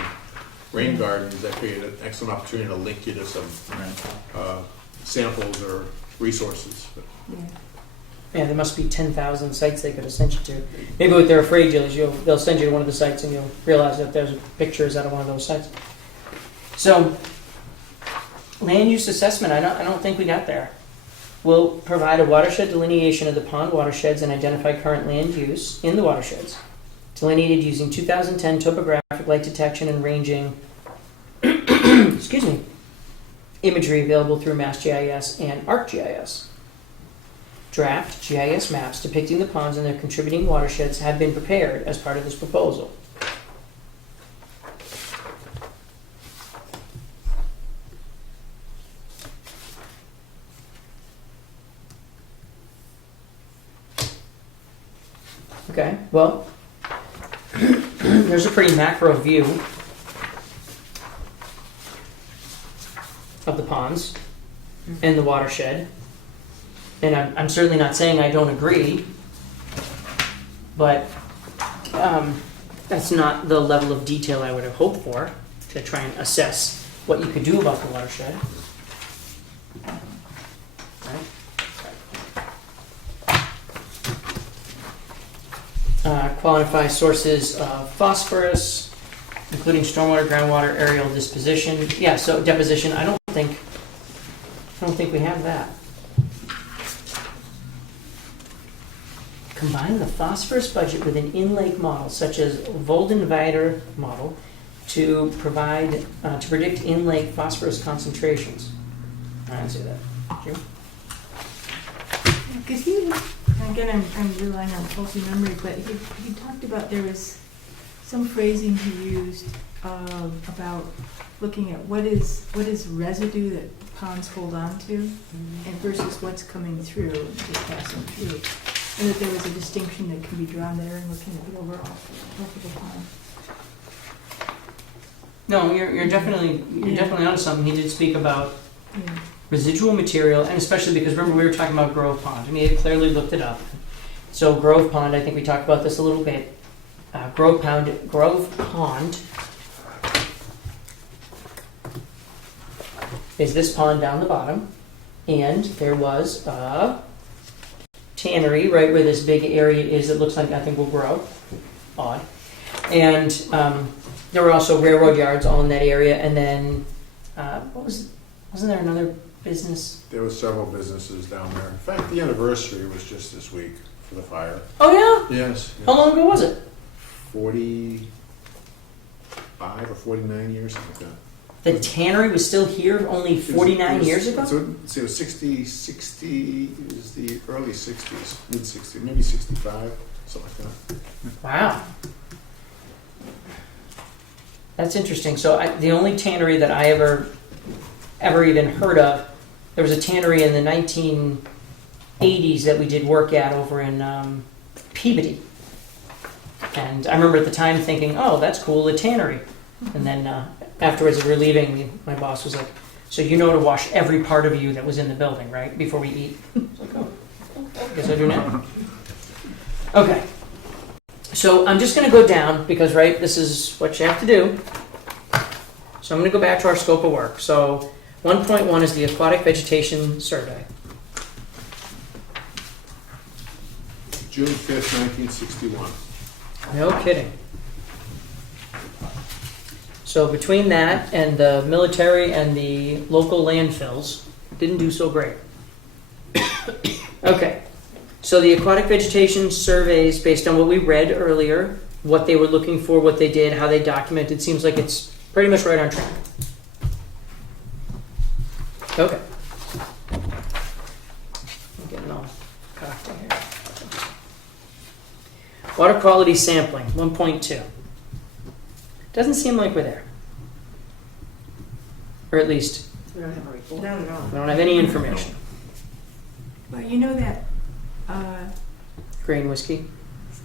rain Yeah. gardens. That created an excellent opportunity to link you to some samples or resources. But Yeah. Yeah, there must be 10,000 sites they could have sent you to. Maybe what they're afraid is they'll send you to one of the sites and you'll realize that there's pictures out of one of those sites. So, land use assessment, I don't think we got there. Will provide a watershed delineation of the pond watersheds and identify current land use in the watersheds, delineated using 2010 topographic light detection and ranging excuse me, imagery available through MassGIS and ArcGIS. Draft GIS maps depicting the ponds and their contributing watersheds have been prepared as part of this proposal. Okay, well, there's a pretty macro view of the ponds and the watershed. And I'm certainly not saying I don't agree, but that's not the level of detail I would have hoped for to try and assess what you could do about the watershed. Quantify sources of phosphorus, including stormwater, groundwater, aerial disposition. Yeah, so deposition. I don't think we have that. Combine the phosphorus budget with an in-lake model, such as Volden-Weider model, to predict in-lake phosphorus concentrations. I didn't see that. Jim? Because again, I'm relying on faulty memory, but he talked about there was some phrasing he used about looking at what is residue that ponds hold on to, and versus what's coming through, just passing through, and that there was a distinction that can be drawn there in looking at the overall health of the pond. No, you're definitely onto something. He did speak about Yeah. residual material, and especially because remember we were talking about Grove Pond, and he had clearly looked it up. So Grove Pond, I think we talked about this a little bit. Grove Pond is this pond down the bottom, and there was a tannery right where this big area is. It looks like nothing will grow. Odd. And there were also railroad yards all in that area, and then wasn't there another business? there were several businesses down there. In fact, the anniversary was just this week for the fire. Oh yeah. Yes. How long ago was it? 45 or 49 years, something like that. The tannery was still here only 49 years ago? So it was 60 is the early 60s, mid 60s, maybe 65. something like that. Wow. That's interesting. So the only tannery that I ever even heard of, there was a tannery in the 1980s that we did work at over in Peabody. And I remember at the time thinking, oh, that's cool, a tannery. And then afterwards, as we were leaving, my boss was like, so you know to wash every part of you that was in the building, right, before we eat? I was like, oh, I guess I do now. Okay. So I'm just going to go down because, right, this is what you have to do. So I'm going to go back to our scope of work. So 1.1 is the aquatic vegetation survey. June 5th, 1961. No kidding. So between that and the military and the local landfills, didn't do so great. Okay. So the aquatic vegetation surveys, based on what we read earlier, what they were looking for, what they did, how they documented, seems like it's pretty much right on track. Okay. I'm getting all cocked here. Water quality sampling, 1.2. Doesn't seem like we're there. Or at least, We don't have a report. Not at all. we don't have any information. Well, you know that, Grain whiskey?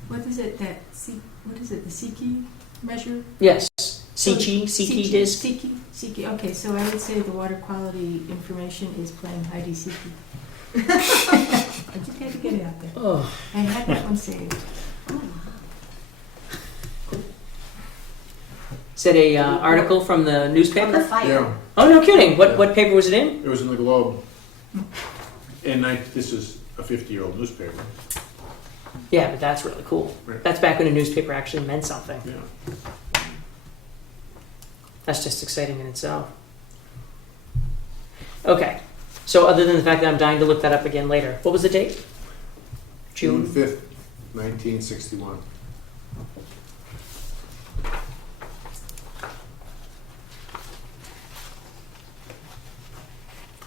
what is it, the Siki measure? Yes. Siki disc? Siki, okay, so I would say the water quality information is playing Heidi Siki. I just had to get it out there. Oh, I had that one saved. is it a article from the From the newspaper? fire. Yeah, Oh, no kidding. What paper was it in? it was in the Globe. And this is a 50-year-old newspaper. Yeah, but that's really cool. Right. That's back when a newspaper actually meant something. Yeah. That's just exciting in itself. Okay. So other than the fact that I'm dying to look that up again later, what was the date? June June? 5th, 1961.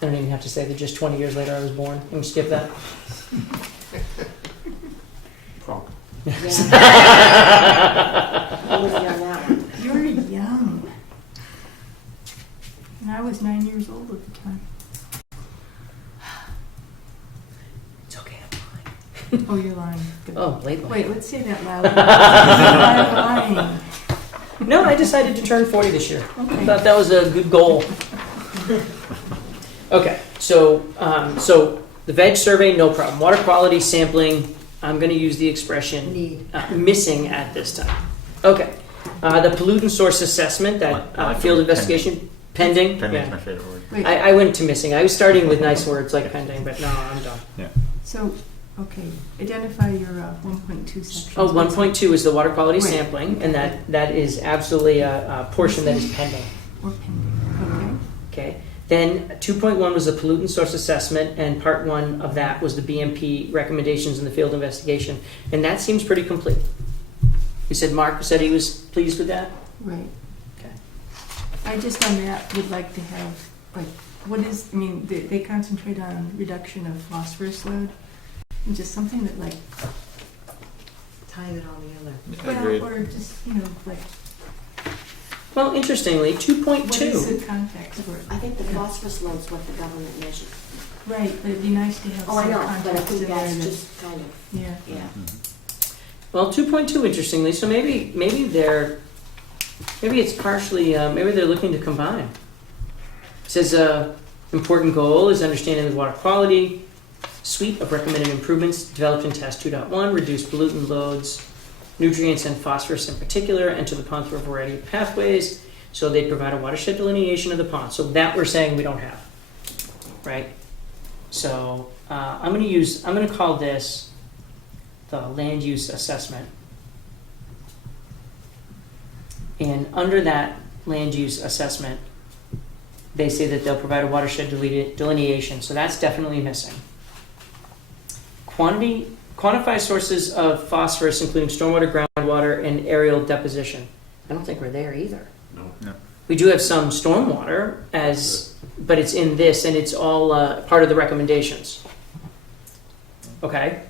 I don't even have to say that just 20 years later I was born. I'm going to skip that. Prompt. Yeah. I'm with you on that one. You're young. And I was 9 years old at the time. It's okay, I'm lying. Oh, you're lying. Good. Oh, label. Wait, let's say that loud. I'm lying. No, I decided to turn 40 this year. I Okay. thought that was a good goal. Okay, so the veg survey, no problem. Water quality sampling, I'm going to use the expression Need. missing at this time. Okay, the pollutant source assessment, I that like field the investigation, pending. Pending is Yeah. my favorite word. Wait, I went to missing. I was starting with nice words like pending, but no, I'm done. so, okay, identify your 1.2 section. Oh, 1.2 is the water quality Right. sampling, and that is absolutely a portion that is pending. Or pending, Okay. Then 2.1 was the pollutant source assessment, and part 1 of that was the BMP recommendations in the field investigation, and that seems pretty complete. You said Mark said he was pleased with that? okay, right. Okay. I just on that would like to have, like, what is, I mean, they concentrate on reduction of phosphorus load, and just something that like, Tying it all together. Agreed. well, or just, you know, like, Well, interestingly, what is 2.2. the context for it? I think the phosphorus load's what the government measures. Right, but it'd be nice to have Oh, I some know, but I context in think there that's that, just kind of, yeah. yeah. Well, 2.2, interestingly, so maybe it's partially, maybe they're looking to combine. It says, important goal is understanding the water quality, suite of recommended improvements developed in task 2.1, reduce pollutant loads, nutrients and phosphorus in particular, enter the pond through a variety of pathways, so they provide a watershed delineation of the pond. So that we're saying we don't have, right? So I'm going to call this the land use assessment. And under that land use assessment, they say that they'll provide a watershed delineation, so that's definitely missing. Quantify sources of phosphorus, including stormwater, groundwater, and aerial deposition. I don't think we're there either. No. We do have some stormwater, but it's in this, and it's all part of the recommendations. Okay.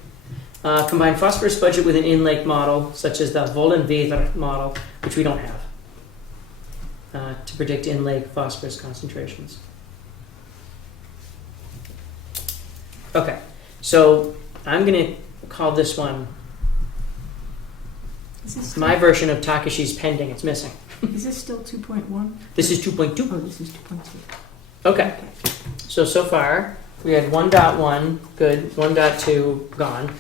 Combine phosphorus budget with an in-lake model, such as the Vollenweider model, which we don't have, to predict in-lake phosphorus concentrations. Okay, so I'm going to call this one Is this my version of Takeshi's pending. It's missing. Is this still 2.1? This is 2.2. Oh, this is 2.2. Okay, so far we had 1.1, good, 1.2 gone,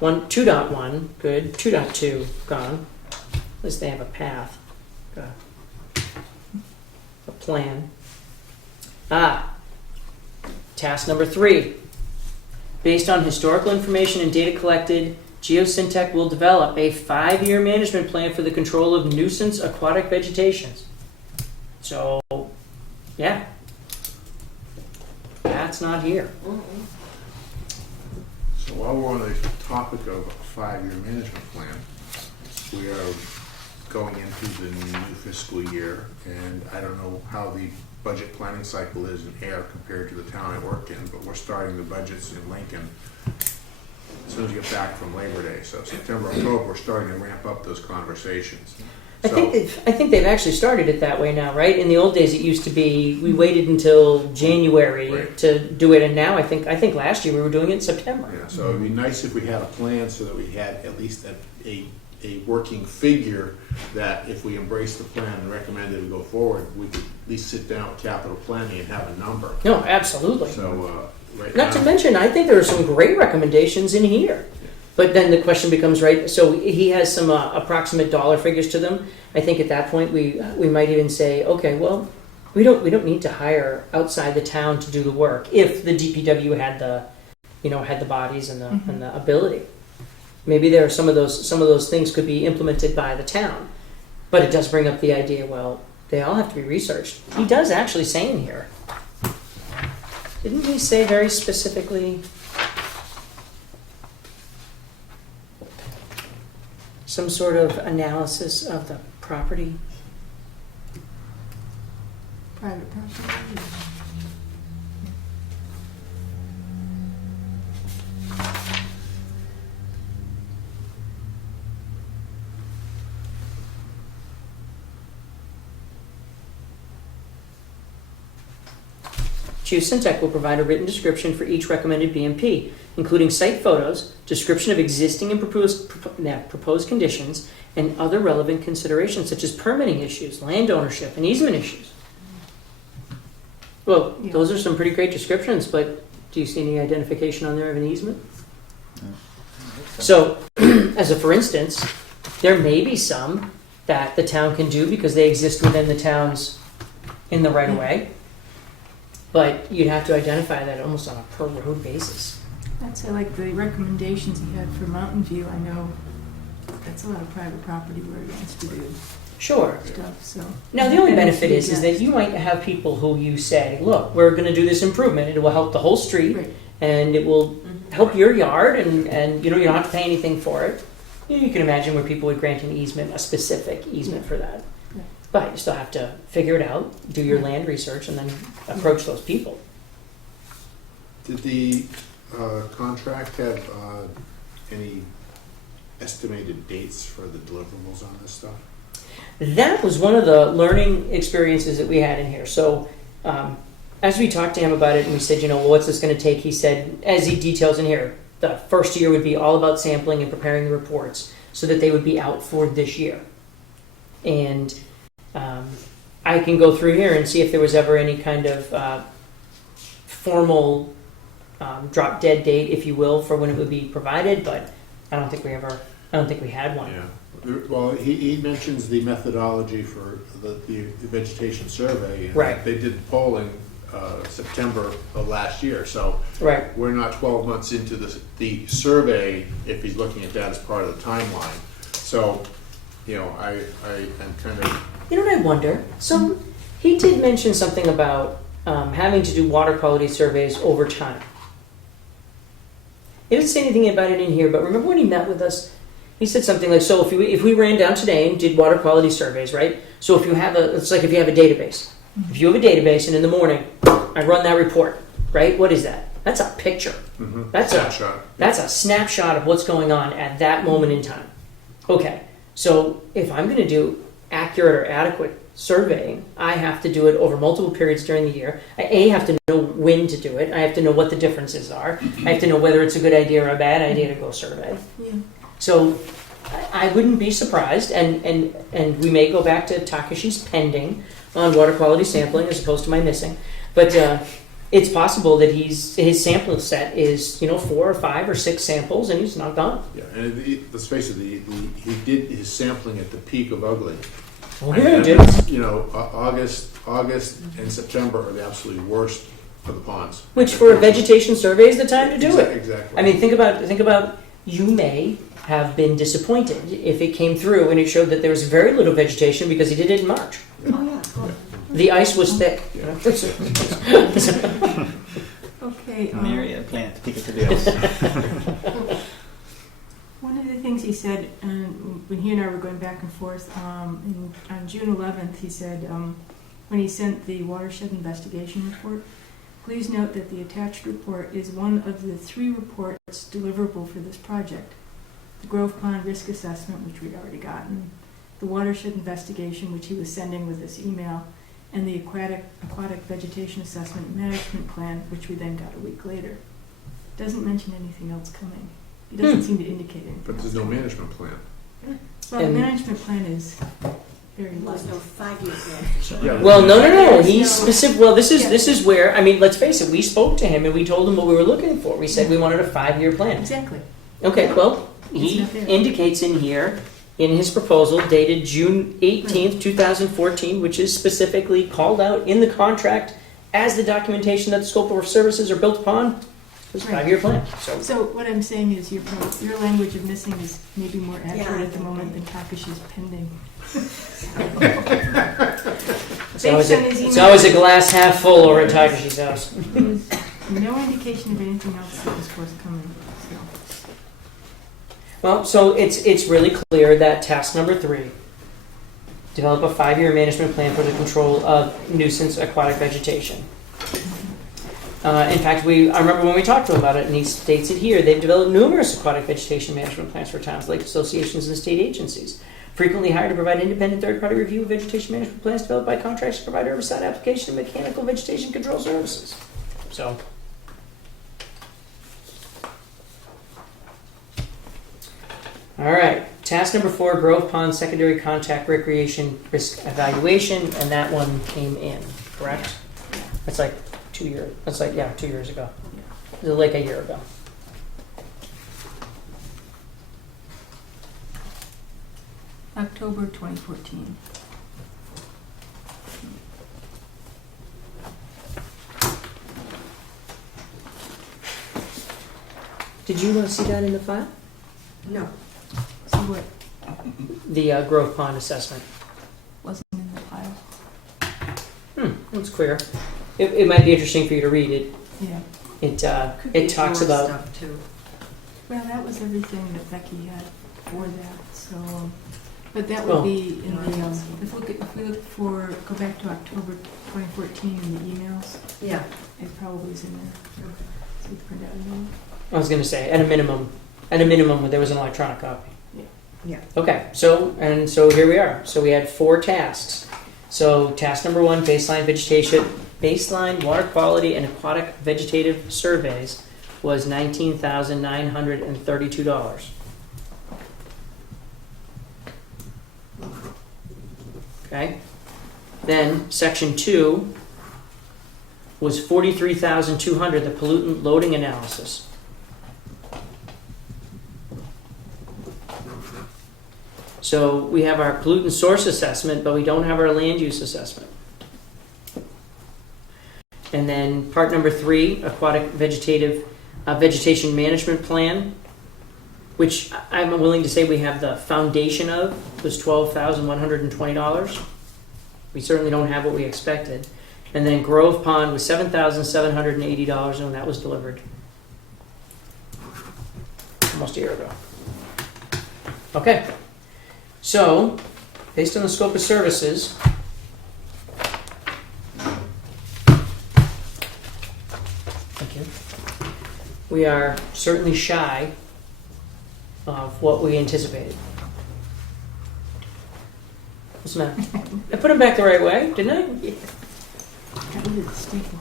2.1, good, 2.2 gone. At least they have a path, a plan. Task number 3. Based on historical information and data collected, Geosyntec will develop a 5-year management plan for the control of nuisance aquatic vegetations. So, yeah. That's not here. So while we're on the topic of a 5-year management plan, we are going into the new fiscal year, and I don't know how the budget planning cycle is in Ayer compared to the town I work in, but we're starting the budgets in Lincoln as soon as we get back from Labor Day. So September, October, we're starting to ramp up those conversations. I think they've actually started it that way now, right? In the old days, it used to be we waited until January Right. to do it, and now I think last year we were doing it in September. Yeah, so it'd be nice if we had a plan so that we had at least a working figure that if we embrace the plan and recommend it to go forward, we could at least sit down with capital planning and have a number. No, absolutely. So right Not now, to mention, I think there are some great recommendations in here. But then the question becomes, right, so he has some approximate dollar figures to them. I think at that point we might even say, okay, well, we don't need to hire outside the town to do the work if the DPW had the bodies and the ability. Maybe there are some of those things could be implemented by the town. But it does bring up the idea, well, they all have to be researched. He does actually say in here. Didn't he say very specifically some sort of analysis of the property? Private property. Geosyntec will provide a written description for each recommended BMP, including site photos, description of existing and proposed conditions, and other relevant considerations such as permitting issues, land ownership, and easement issues. Well, Yeah. those are some pretty great descriptions, but do you see any identification on there of an easement? So, as a for instance, there may be some that the town can do because they exist within the town's in the right of way. But you'd have to identify that almost on a per road basis. I'd say like the recommendations he had for Mountain View, I know that's a lot of private property where he wants to do Sure. stuff, so. Now, the only And benefit he is that gets- you might have people who you say, look, we're going to do this improvement. It will help the whole street, Right. and it will help your yard, and you don't have to pay anything for it. You can imagine where people would grant an easement, a specific easement for that. Yeah. But you still have to figure it out, do your Yeah. land research, and then approach those people. did the contract have any estimated dates for the deliverables on this stuff? That was one of the learning experiences that we had in here. So, as we talked to him about it and we said, well, what's this going to take? He said, as he details in here, the first year would be all about sampling and preparing the reports so that they would be out for this year. And I can go through here and see if there was ever any kind of formal drop dead date, if you will, for when it would be provided, but I don't think we had one. Yeah. Well, he mentions the methodology for the vegetation survey. And Right. They did polling September of last year, so Right. we're not 12 months into the survey if he's looking at that as part of the timeline. So, I am kind of, You know what I wonder? So he did mention something about having to do water quality surveys over time. He didn't say anything about it in here, but remember when he met with us, he said something like, so if we ran down today and did water quality surveys, right? So if you have it's like if you have a database. If you have a database and in the morning I run that report, right? What is that? That's a picture. Mhm. That's a Snapshot. That's a snapshot of what's going on at that moment in time. Okay, so if I'm going to do accurate or adequate surveying, I have to do it over multiple periods during the year. I have to know when to do it. I have to know what the differences are. I have to know whether it's a good idea or a bad idea to go survey. Yeah. So I wouldn't be surprised, and we may go back to Takashi's pending on water quality sampling as opposed to my missing, but it's possible that his sample set is 4 or 5 or 6 samples, and he's not done. Yeah, and let's face it, he did his sampling at the peak of ugly. Well, And yeah, dude. it's, August and September are the absolutely worst for the ponds. Which for a vegetation survey is the time to do it. Exactly. I mean, think about you may have been disappointed if it came through and it showed that there was very little vegetation because he did it in March. Oh, yeah. Oh. The ice was thick. Yeah. Okay. Marry a plant, take it to the ice. One of the things he said, when he and I were going back and forth, on June 11th, he said, when he sent the watershed investigation report, please note that the attached report is one of the 3 reports deliverable for this project. The Grove Pond risk assessment, which we'd already gotten, the watershed investigation, which he was sending with this email, and the aquatic vegetation assessment management plan, which we then got a week later. Doesn't mention anything else coming. He doesn't seem to indicate anything. But there's no management plan. Well, the And- management plan is very There low. was no 5-year plan. Yeah. Well, no. There's He's no- specific. Well, this is where, I mean, let's face it. We spoke to him and we told him what we were looking for. We said we wanted a 5-year plan. Exactly. Okay, well, It's he not there. indicates in here, in his proposal dated June 18th, 2014, which is specifically called out in the contract as the documentation that the scope of services are built upon, was a Right. 5-year plan. So, So what I'm saying is your language of missing is maybe more accurate Yeah, I at the think moment than Takashi's pending. it's always Based on his it's email- always a glass half full over at Takashi's house. There was no indication of anything else that was forthcoming, so. Well, so it's really clear that task number 3, develop a 5-year management plan for the control of nuisance aquatic vegetation. In fact, I remember when we talked to him about it, and he states it here. They've developed numerous aquatic vegetation management plans for towns, lake associations, and state agencies. Frequently hired to provide independent third-party review of vegetation management plans developed by contractors to provide herbicide application and mechanical vegetation control services. So, all right. Task number 4, Grove Pond Secondary Contact Recreation Risk Evaluation, and that one came in, correct? That's like 2 years. That's like 2 years ago. It was like a year ago. October 2014. Did you see that in the file? No. So what The Grove Pond assessment. wasn't in the file? It's clear. It might be interesting for you to read it. Yeah. Could be It talks more about. stuff too. Well, that was everything that Becky had for that, so, but that Oh. would be in the, if we look for, go back to October 2014 in the emails, Yeah. it probably is in there. So we print out a new one. I was going to say at a minimum, there was an electronic copy. Yeah. Okay, so here we are. So we had 4 tasks. So task number 1, baseline water quality and aquatic vegetative surveys, was $19,932. Okay. Then section 2 was $43,200, the pollutant loading analysis. So we have our pollutant source assessment, but we don't have our land use assessment. And then part number 3, aquatic vegetation management plan, which I'm willing to say we have the foundation of, was $12,120. We certainly don't have what we expected. And then Grove Pond was $7,780, and that was delivered almost a year ago. Okay. So, based on the scope of services, thank you. we are certainly shy of what we anticipated. What's the matter? I put them back the right way, didn't I? That was a staple.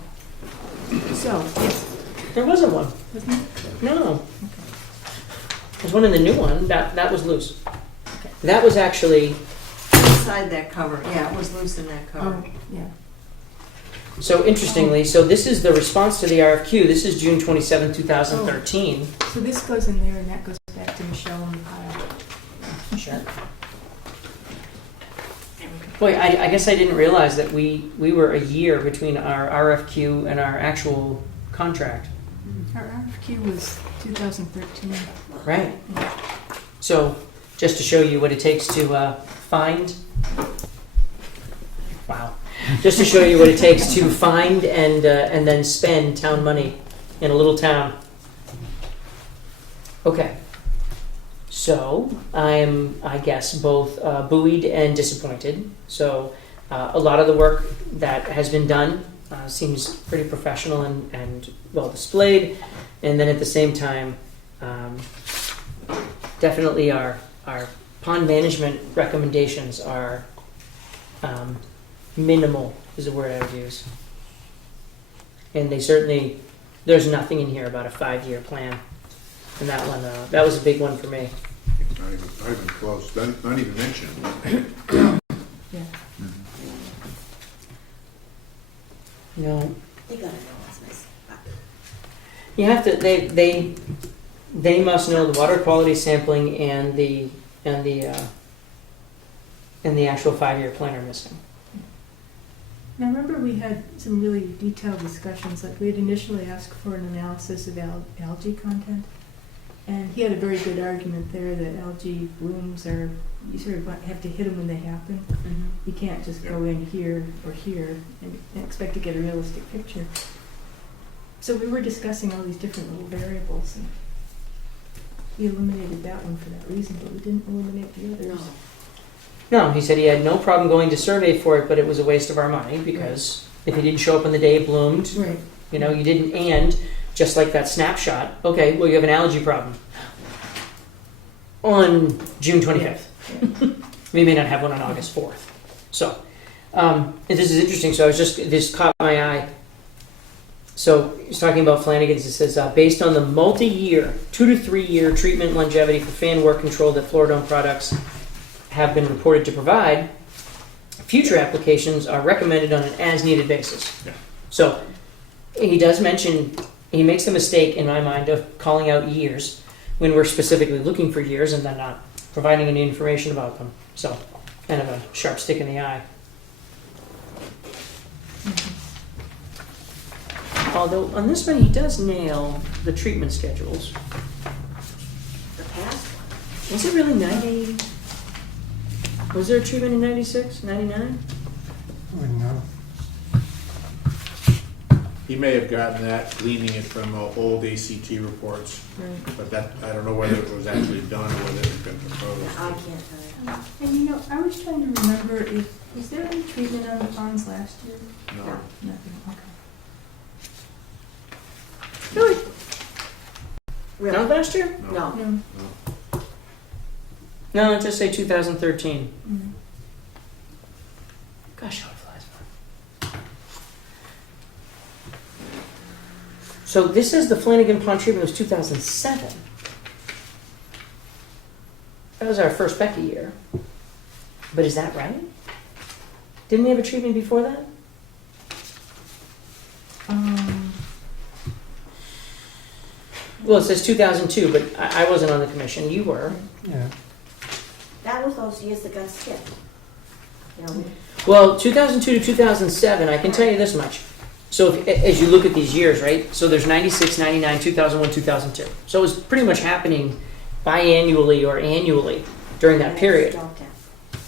So, yes, There wasn't one. wasn't it? No. There's one in the new one. That was loose. That was actually, Inside that cover, yeah, it was loose in that cover. Oh, yeah. so interestingly, so this is the response to the RFQ. This is June 27, 2013. So this goes in there and that goes back to Michelle and the pile. Sure. Boy, I guess I didn't realize that we were a year between our RFQ and our actual contract. Our RFQ was 2013. Right. So, just to show you what it takes to find. Wow. Just to show you what it takes to find and then spend town money in a little town. Okay. So, I'm, I guess, both buoyed and disappointed. So, a lot of the work that has been done seems pretty professional and well displayed. And then at the same time, definitely our pond management recommendations are minimal, is the word I would use. And they certainly, there's nothing in here about a 5-year plan. And that one, that was a big one for me. Not even close, not even mentioned. Yeah. You know, They gotta know it's nice. you have to, they must know the water quality sampling and the actual 5-year plan are missing. Now, remember we had some really detailed discussions, like we had initially asked for an analysis of algae content. And he had a very good argument there that algae blooms are, you sort of have to hit them when they happen. Mhm. You can't just go in here or here and expect to get a realistic picture. So we were discussing all these different little variables, and we eliminated that one for that reason, but we didn't eliminate the others. No, he said he had no problem going to survey for it, but it was a waste of our money because if he didn't show up on the day it bloomed, Right. you know, you didn't, and just like that snapshot, okay, well, you have an algae problem on June 25th. We may not have one on August 4th. So, and this is interesting. So this caught my eye. So he's talking about Flanagan's. It says, based on the multi-year, 2 to 3 year treatment longevity for fan work control that Floridome products have been reported to provide, future applications are recommended on an as-needed basis. Yeah. So he does mention, he makes the mistake in my mind of calling out years when we're specifically looking for years and then not providing any information about them. So kind of a sharp stick in the eye. Although on this one he does nail the treatment schedules. The past one. Was it really 90? Was there a treatment in 96, 99? Wouldn't know. He may have gotten that, gleaning it from old ACT reports, Right. but that, I don't know whether it was actually done or whether it's been proposed. I can't tell you. And you know, I was trying to remember if, was there any treatment on the ponds last year? No. Nothing, okay. Really? Really? Not last year? No. No. No, let's just say 2013. Mm. Gosh, how it flies by. So this says the Flanagan Pond treatment was 2007. That was our first Becky year. But is that right? Didn't we have a treatment before that? Well, it says 2002, but I wasn't on the commission. You were. Yeah. That was those years that got skipped. You know, Well, 2002 to 2007, I can tell you this much. So if, as you look at these years, right? So there's 96, 99, 2001, 2002. So it was pretty much happening biannually or annually during that period. stopped it.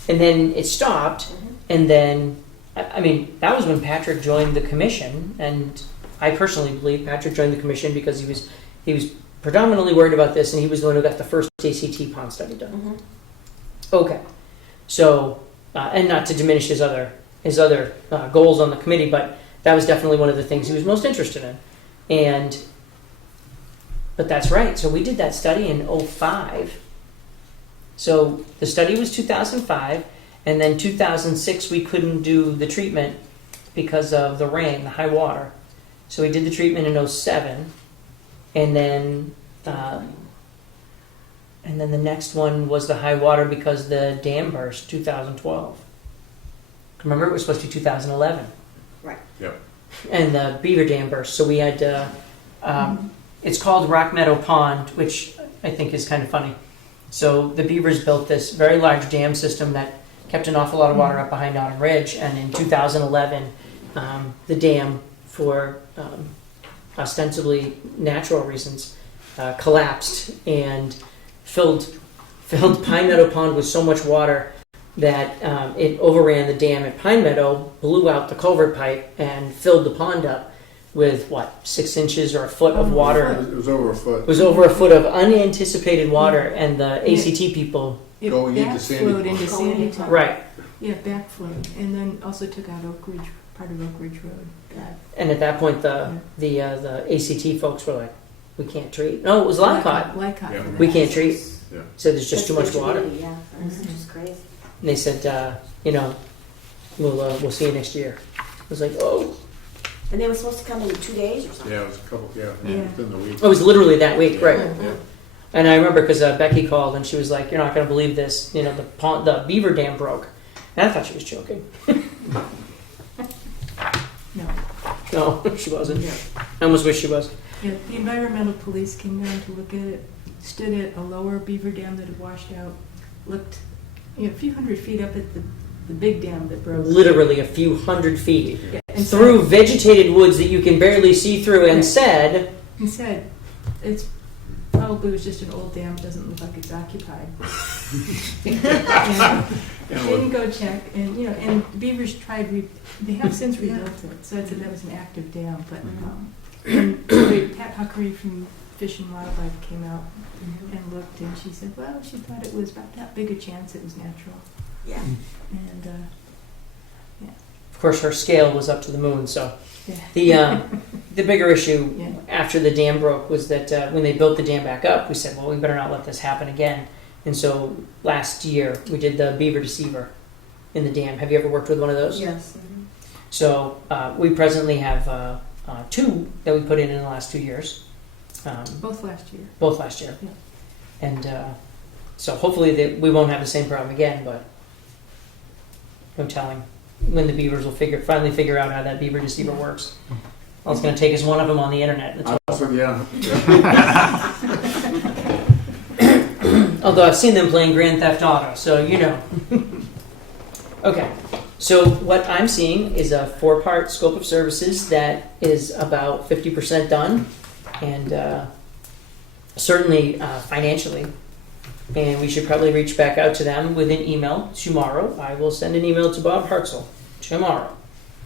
And then it stopped, Mhm. and then, I mean, that was when Patrick joined the commission, and I personally believe Patrick joined the commission because he was predominantly worried about this, and he was the one who got the first ACT pond study done. Mhm. Okay, so and not to diminish his other goals on the committee, but that was definitely one of the things he was most interested in. And But that's right. So we did that study in '05. So the study was 2005, and then 2006 we couldn't do the treatment because of the rain, the high water. So we did the treatment in '07, and then the next one was the high water because the dam burst, 2012. Remember, it was supposed to be 2011. Yep. And the beaver dam burst. So we had, it's called Rock Meadow Pond, which I think is kind of funny. So the beavers built this very large dam system that kept an awful lot of water up behind Autumn Ridge. And in 2011, the dam, for ostensibly natural reasons, collapsed and filled Pine Meadow Pond with so much water that it overran the dam at Pine Meadow, blew out the culvert pipe, and filled the pond up with, 6 inches or a foot of water. It was over a foot. It was over a foot of unanticipated water, and the ACT people, It Going into Sandy backflowed Pond. into Sandy Pond. right. Yeah, backflowed, and then also took out Oak Ridge, part of Oak Ridge Road. And at that point, the ACT folks were like, "We can't treat." No, it was Lycott. Lycott. Yeah. for that. We can't treat. Yeah. So there's just too much That's water. community, Yeah, that's just crazy. And they said, we'll see you next year. I was like, oh. And they were supposed to come in 2 days or something. Yeah, it was a couple, Yeah. within the week. It was literally that week, right? Yeah. And I remember because Becky called and she was like, "You're not going to believe this. The beaver dam broke." And I thought she was joking. No. No, she wasn't. Yeah. I almost wish she was. Yeah, the environmental police came down to look at it, stood at a lower beaver dam that had washed out, looked, a few hundred feet up at the big dam that broke. Literally a few hundred feet Yeah, and through vegetated woods that you can barely see through, and Right. said, He said, it's probably was just an old dam, doesn't look like it's occupied. And didn't go check, and beavers tried, they have since rebuilt it, so that was an active dam, but, and so Pat Huckery from Fish and Wildlife came out and looked, and she said, well, she thought it was about that big a chance it was natural, Yeah. and, of course, her scale was up to the moon. So yeah. the bigger issue Yeah. after the dam broke was that when they built the dam back up, we said, well, we better not let this happen again. And so last year we did the beaver deceiver in the dam. Have you ever worked with one of those? Yes. So we presently have 2 that we put in the last 2 years. Both last year. Both last year. Yeah. And so hopefully we won't have the same problem again, but no telling when the beavers will finally figure out how that beaver deceiver works. All it's going to take is one of them on the internet. That's all. Also, yeah. Although I've seen them playing Grand Theft Auto, so Okay, so what I'm seeing is a 4-part scope of services that is about 50% done, and certainly financially. And we should probably reach back out to them with an email tomorrow. I will send an email to Bob Hartzell tomorrow.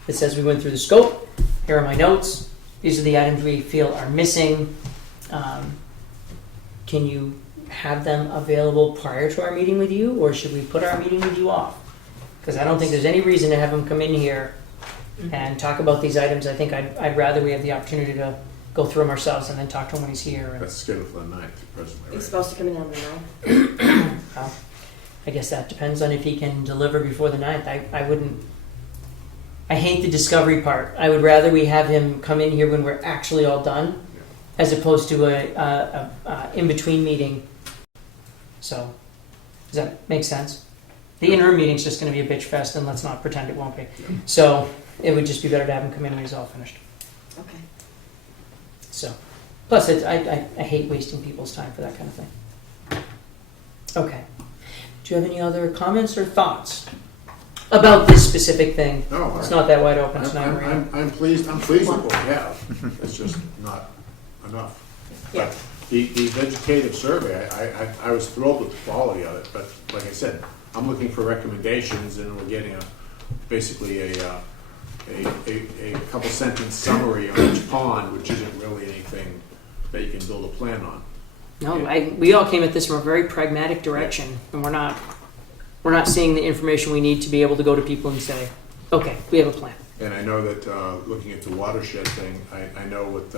It says we went through the scope. Here are my notes. These are the items we feel are missing. Can you have them available prior to our meeting with you, or should we put our meeting with you off? Because I don't think there's any reason to have him come in here and talk about these items. I think I'd rather we have the opportunity to go through them ourselves and then talk to him when he's here. That's scheduled for the 9th presently, He's right? supposed to come in on the 9th. Well, I guess that depends on if he can deliver before the 9th. I hate the discovery part. I would rather we have him come in here when we're actually all done, as opposed to a in-between meeting. So, does that make sense? The interim meeting's just going to be a bitch fest, and let's not pretend it won't be. So, it would just be better to have him come in when he's all finished. Okay. So, plus, I hate wasting people's time for that kind of thing. Okay. Do you have any other comments or thoughts about this specific thing? No, It's not that wide open tonight, I'm, right? I'm pleased with what we have. It's just not enough. Yeah. But the vegetative survey, I was thrilled with the quality of it, but like I said, I'm looking for recommendations, and we're getting basically a couple sentence summary on each pond, which isn't really anything that you can build a plan on. No, we all came at this from a very pragmatic direction, and we're not seeing the information we need to be able to go to people and say, okay, we have a plan. And I know that looking at the watershed thing, I know with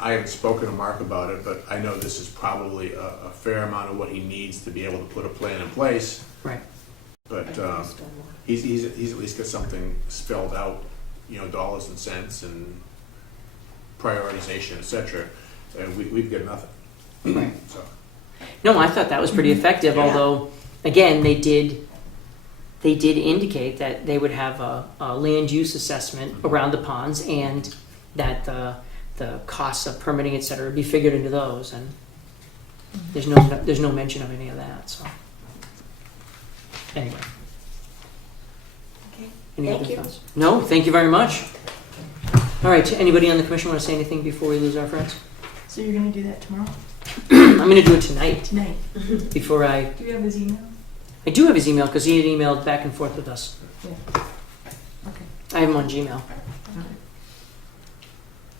I haven't spoken to Mark about it, but I know this is probably a fair amount of what he needs to be able to put a plan in place. Right. But he's at least got something spelled out, you know, dollars and cents and prioritization, et cetera. We've got nothing. Right. So, No, I thought that was pretty effective, Yeah. although, again, they did indicate that they would have a land use assessment around the ponds and that the costs of permitting, et cetera, would be figured into those, and there's no mention of any of that, so. Anyway. Okay. Any Thank other you. thoughts? No, thank you very much. All right, anybody on the commission want to say anything before we lose our friends? So you're gonna do that tomorrow? I'm going to do it tonight Tonight? before I Do you have his email? I do have his email because he had emailed back and forth with us. Yeah. Okay. I have him on Gmail.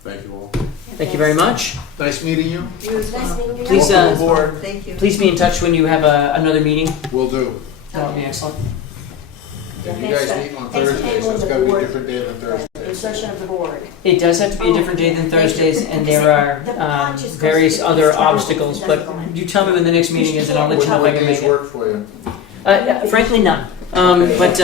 thank you all. Thank you very much. Nice meeting you. You as Nice well. meeting you. Please, Welcome aboard. Thank you. Please be in touch when you have another meeting. Will do. That would be excellent. If you Thanks, guys meet on thanks for Thursdays, tabling it's the gotta be a board. different day than The Thursday. insertion of the board. It does have to be a different day than Thursdays, and there are The pod just goes various to- other it's terrible. obstacles, It but doesn't go in. you tell me when the next meeting is, and I'll let you know if I What can days make it. work for you? Frankly, none. But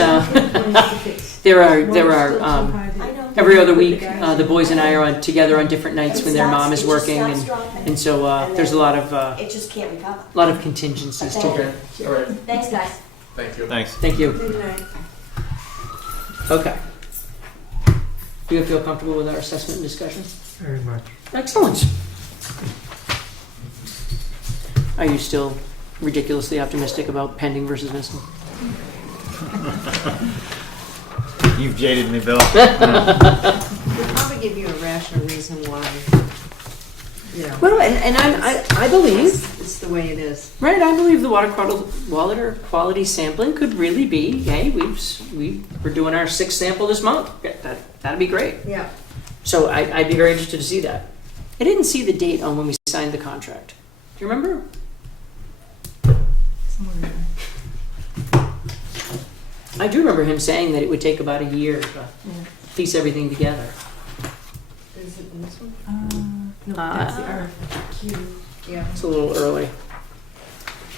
there are I know. every other week, the boys and I are together on different nights when their mom is working, and so there's a lot of It just can't recover. contingencies to Thank it. you. All right, Thanks, guys. thank you. Thanks. Thank you. Good night. Okay. Do you feel comfortable with our assessment and discussion? Very much. Excellent. Are you still ridiculously optimistic about pending versus missing? You've jaded me, Bill. We'll probably give you a rational reason why, you know, Well, and I believe, it's the way it is. right, I believe the water quality sampling could really be, hey, we're doing our 6th sample this month. That'd be great. Yeah. So I'd be very interested to see that. I didn't see the date on when we signed the contract. Do you remember? Somewhere in there. I do remember him saying that it would take about a year to Yeah. piece everything together. Is it in this one? No, that's the RFQ. Yeah. It's a little early.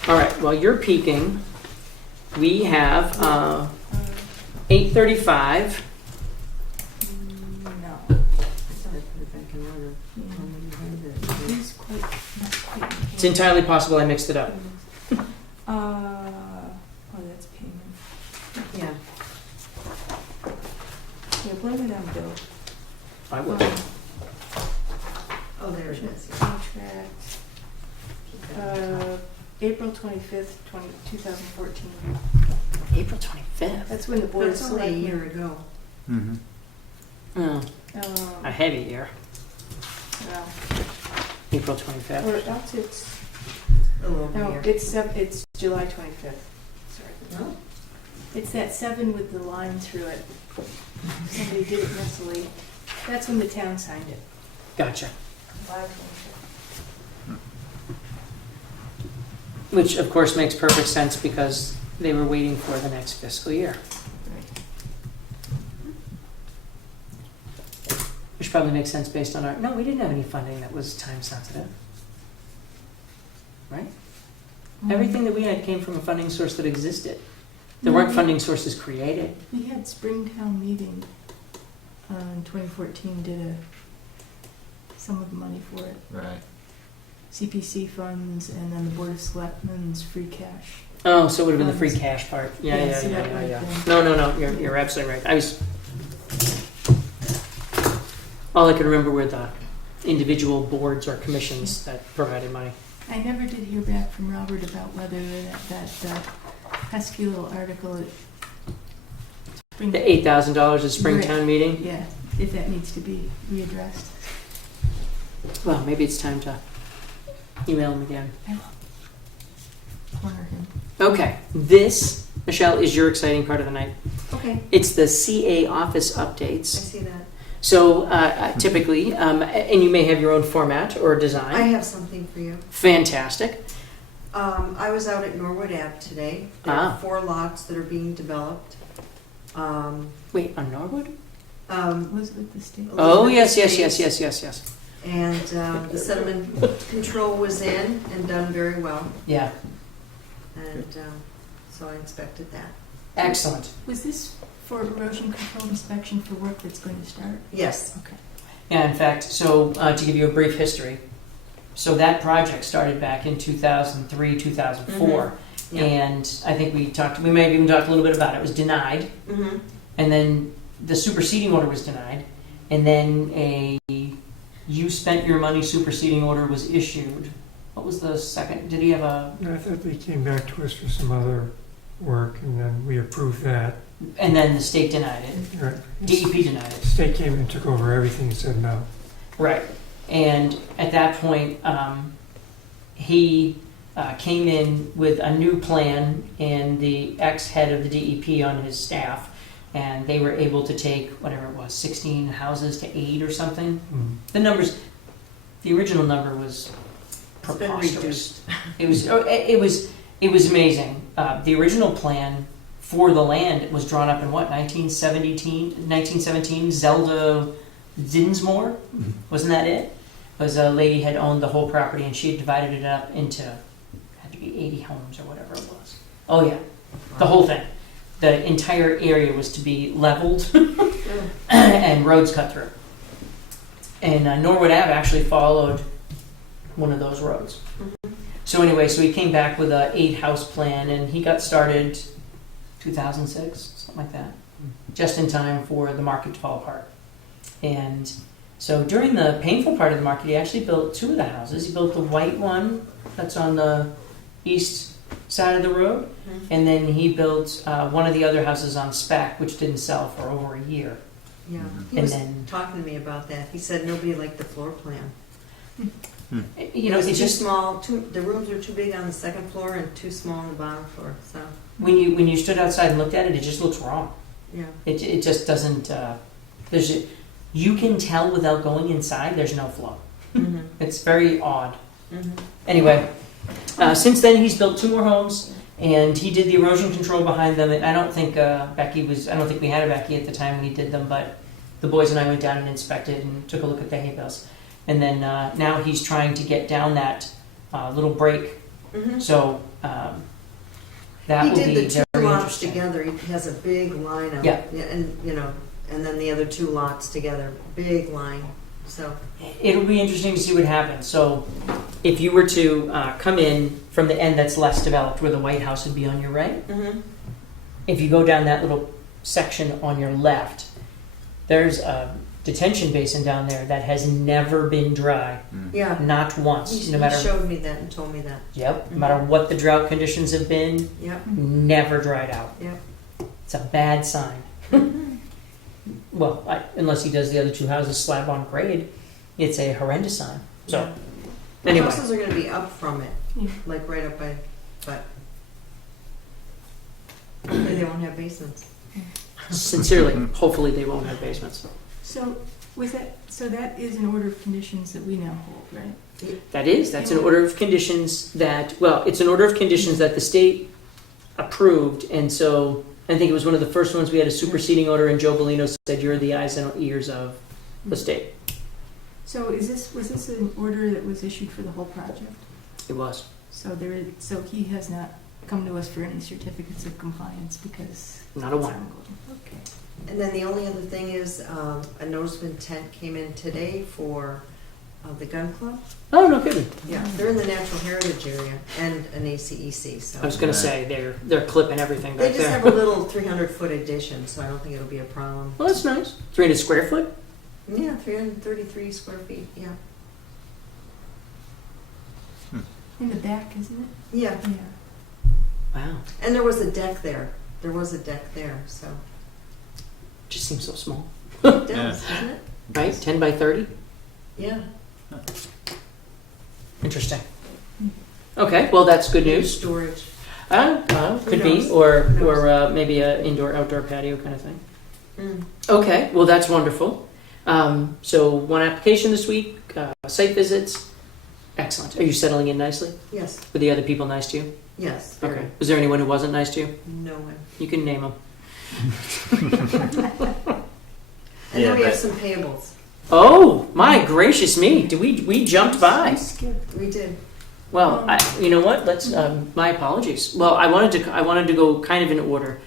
All right, while you're peeking, we have 8:35. No. Sorry, put it back in order. He's quite. It's entirely possible I mixed it up. That's payment. Yeah. Yeah, blame it on Bill. I will. Oh, there it is. Contract, April 25th, 2014. April 25th. That's when the board of That's only a year selectmen. ago. Mm-hmm. Oh, Um, a heavy year. well, April 25th. or else it's, A little no, year. it's July 25th. Sorry. No? It's that 7 with the line through it. Somebody did it messily. That's when the town signed it. Gotcha. July 25th. Which, of course, makes perfect sense because they were waiting for the next fiscal year. Which probably makes sense based on our, no, we didn't have any funding that was time sensitive. Right? Everything that we had came from a funding source that existed. There weren't funding sources created. We had Springtown meeting in 2014, did some of the money for it. Right. CPC funds and then the Board of Selectmen's free cash. Oh, so it would have been the free cash part. Yeah, Yeah, yeah, so yeah, that yeah, might yeah. have No, you're absolutely right. All I could remember were the individual boards or commissions that provided money. I never did hear back from Robert about whether that pesky little article at Spring. The $8,000 at Springtown meeting? Yeah, if that needs to be readdressed. Well, maybe it's time to email him again. I will corner him. Okay, this, Michelle, is your exciting part of the night. Okay, It's the CA office I updates. see that. So typically, and you may have your own format or I design. have something for you. Fantastic. I was out at Norwood Ave today. There are Ah. 4 lots that are being developed. Wait, on Norwood? Elizabeth the State. Oh, Elizabeth yes. Estates. Yes. And the sediment control was in and done very well. Yeah, And so I inspected that. excellent. Was this for erosion control inspection for work that's going to start? Yes. Okay. Yeah, in fact, so to give you a brief history, so that project started back in 2003, 2004. Yeah. And I think we may have even talked a little bit about it. It was denied. Mm-hmm. And then the superseding order was denied. And then a you spent your money superseding order was issued. What was the second? Did he have a... I thought they came back to us for some other work, and then we approved that. And then the state denied it. Right. DEP denied it. The state came and took over everything and said no. Right. And at that point, he came in with a new plan and the ex-head of the DEP on his staff. And they were able to take, whatever it was, 16 houses to 8 or something. Mm. The numbers, the original number was It's been preposterous. reduced. It was amazing. The original plan for the land was drawn up in what, 1917? Zelda Dinsmore? Wasn't that it? It was a lady had owned the whole property and she had divided it up into, had to be 80 homes or whatever it was. Oh yeah, the whole thing. The entire area was to be leveled and roads cut through. And Norwood Ave actually followed one of those roads. So anyway, so he came back with a 8-house plan and he got started 2006, something like that, just in time for the market to fall apart. And so during the painful part of the market, he actually built 2 of the houses. He built the white one that's on the east side of the road, and then he built one of the other houses on spec, which didn't sell for over a year. Yeah. He And was then- talking to me about that. He said nobody liked the floor plan. You know, It was it's too just small. The rooms were too big on the second floor and too small on the bottom floor. So when you stood outside and looked at it, it just looks wrong. yeah. It just doesn't. You can tell without going inside. There's no flow. Mm-hmm. It's very odd. Mm-hmm. Anyway, since then he's built 2 more homes, and he did the erosion control behind them. And I don't think Becky was. I don't think we had a Becky at the time when he did them, but the boys and I went down and inspected and took a look at the hay bales. And then now he's trying to get down that little break. Mm-hmm. So that He will did be the 2 very lots interesting. together. He has a big line of Yeah. and and then the other 2 lots together, big line. So It'll be interesting to see what happens. So if you were to come in from the end that's less developed, where the White House would be on your right, if you go down that little section on your left, there's a detention basin down there that has never been dry, yeah, not once. he No matter, showed me that and told me that. yep, no matter what the drought conditions have been, Yep. never dried out. Yep. It's a bad sign. Well, unless he does the other 2 houses slab on grade, it's a horrendous sign. So Yeah. anyway. Houses are going to be up from it, Yeah. like right up by, but hopefully they won't have basements. Sincerely, hopefully they won't have basements. So that is an order of conditions that we now hold, right? That's an order of conditions that, well, it's an order of conditions that the state approved, and so I think it was one of the first ones we had a superseding order, and Joe Bellino said, you're the eyes and ears of the state. So was this an order that was issued for the whole project? It was. So he has not come to us for any certificates of compliance because Not a it's one. ongoing. Okay. And then the only other thing is a notice of intent came in today for the gun club. Oh, no kidding. Yeah, they're in the natural heritage area and an ACEC. So I was going to say, they're clipping everything they back just there. have a little 300-foot addition, so I don't think it'll be a problem. Well, that's nice. 300 square foot? Yeah, 333 square feet. Yeah. In the back, isn't it? Yeah, Yeah. Wow. and there was a deck there. So Just seems so small. it does, doesn't it? Right? 10 by 30? Yeah. Interesting. Okay, well, that's good news. Storage. Could Who be, knows? or Who knows? maybe a indoor-outdoor patio kind of thing. Mm. Okay, well, that's wonderful. So 1 application this week, site visits. Excellent. Are you settling in nicely? Yes. Were the other people nice to you? Yes. Very. Okay. Was there anyone who wasn't nice to you? No one. You can name them. And Yeah, then we have but- some payables. Oh, my gracious me, we jumped by. We did. Well, you know what, let's, my apologies. Well, I wanted to go kind of in order.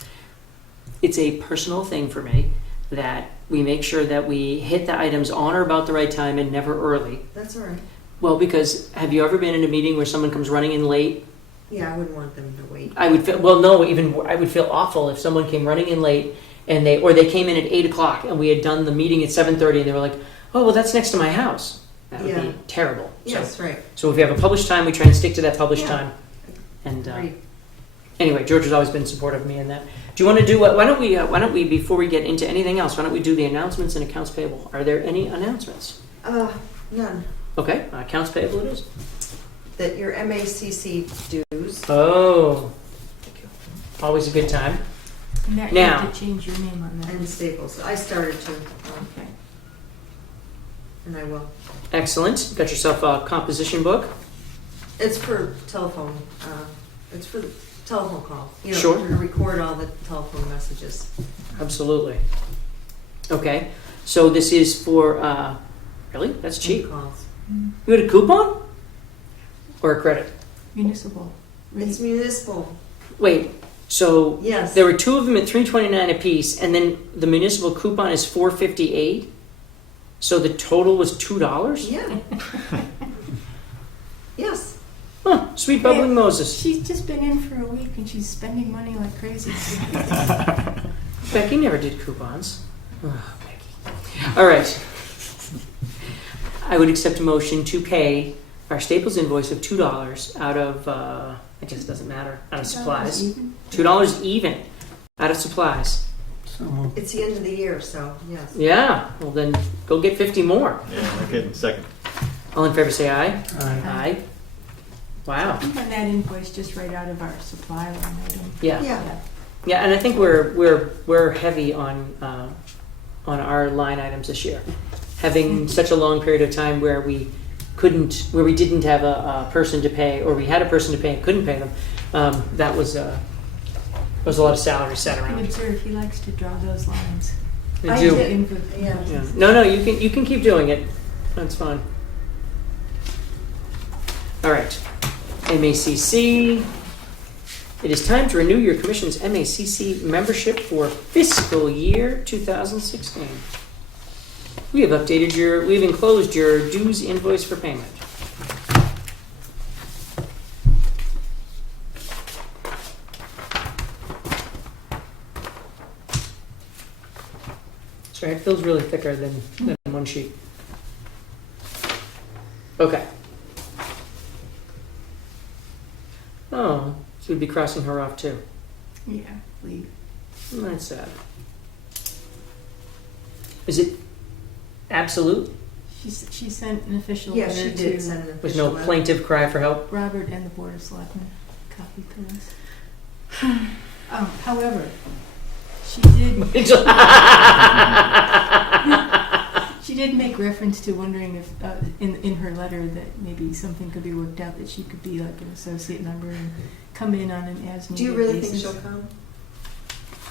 It's a personal thing for me that we make sure that we hit the items on or about the right time and never early. That's all right. Well, because have you ever been in a meeting where someone comes running in late? Yeah, I wouldn't want them to wait. I would feel, well, no, even I would feel awful if someone came running in late and they came in at 8 o'clock and we had done the meeting at 7:30 and they were like, oh, well, that's next to my house. That would Yeah. be terrible. Yes, right. So if you have a published time, we try and stick to that published Yeah. time. And Right. anyway, George has always been supportive of me in that. Do you want to do what? Why don't we, before we get into anything else, why don't we do the announcements and accounts payable? Are there any announcements? None. Okay, accounts payable it is. That your MACC dues, Oh, always a good time. Now, you Now. have to change your name on that. and Staples, I started to, Okay. and I will. Excellent. Got yourself a composition book. It's for telephone, it's for the telephone call. You know, Sure. to record all the telephone messages. Absolutely. Okay, so this is for, really? That's cheap. Calls. You had a coupon? Or a credit? Municipal. It's municipal, Wait, so yes. there were two of them at $3.29 a piece, and then the municipal coupon is $4.58? So the total was $2? Yeah. Yes. Huh, sweet bubbling Moses. She's just been in for a week and she's spending money like crazy. Becky never did coupons. Oh, Becky. All right. I would accept a motion to pay our Staples invoice of $2 out of, I guess it doesn't matter, out of supplies. $2 even out of supplies. So moved. It's the end of the year, so, yes. Yeah, well then go get 50 more. Yeah, no kidding. Second. All in favor say aye. Aye. Aye. Wow. I think on that invoice, just right out of our supply line item. Yeah. Yeah. Yeah, and I think we're heavy on our line items this year, having such a long period of time where we didn't have a person to pay, or we had a person to pay and couldn't pay them. That was a lot of salary sat You can around. observe he likes to draw those lines. We I do. did. Yeah. Yeah. No, you can keep doing it. That's fine. All right. MACC. It is time to renew your commission's MACC membership for fiscal year 2016. We have enclosed your dues invoice for payment. Sorry, it feels really thicker than one sheet. Okay. Oh, so we'd be crossing her off too. Yeah, leave. That's sad. Is it absolute? She sent an official Yeah, letter she did to send an With official no letter. plaintive cry for help? Robert and the Board of Selectmen. Copy to us. However, she did make reference to wondering if, in her letter, that maybe something could be worked out, that she could be like an associate member and come in on an as-needed basis. Do you really think she'll come?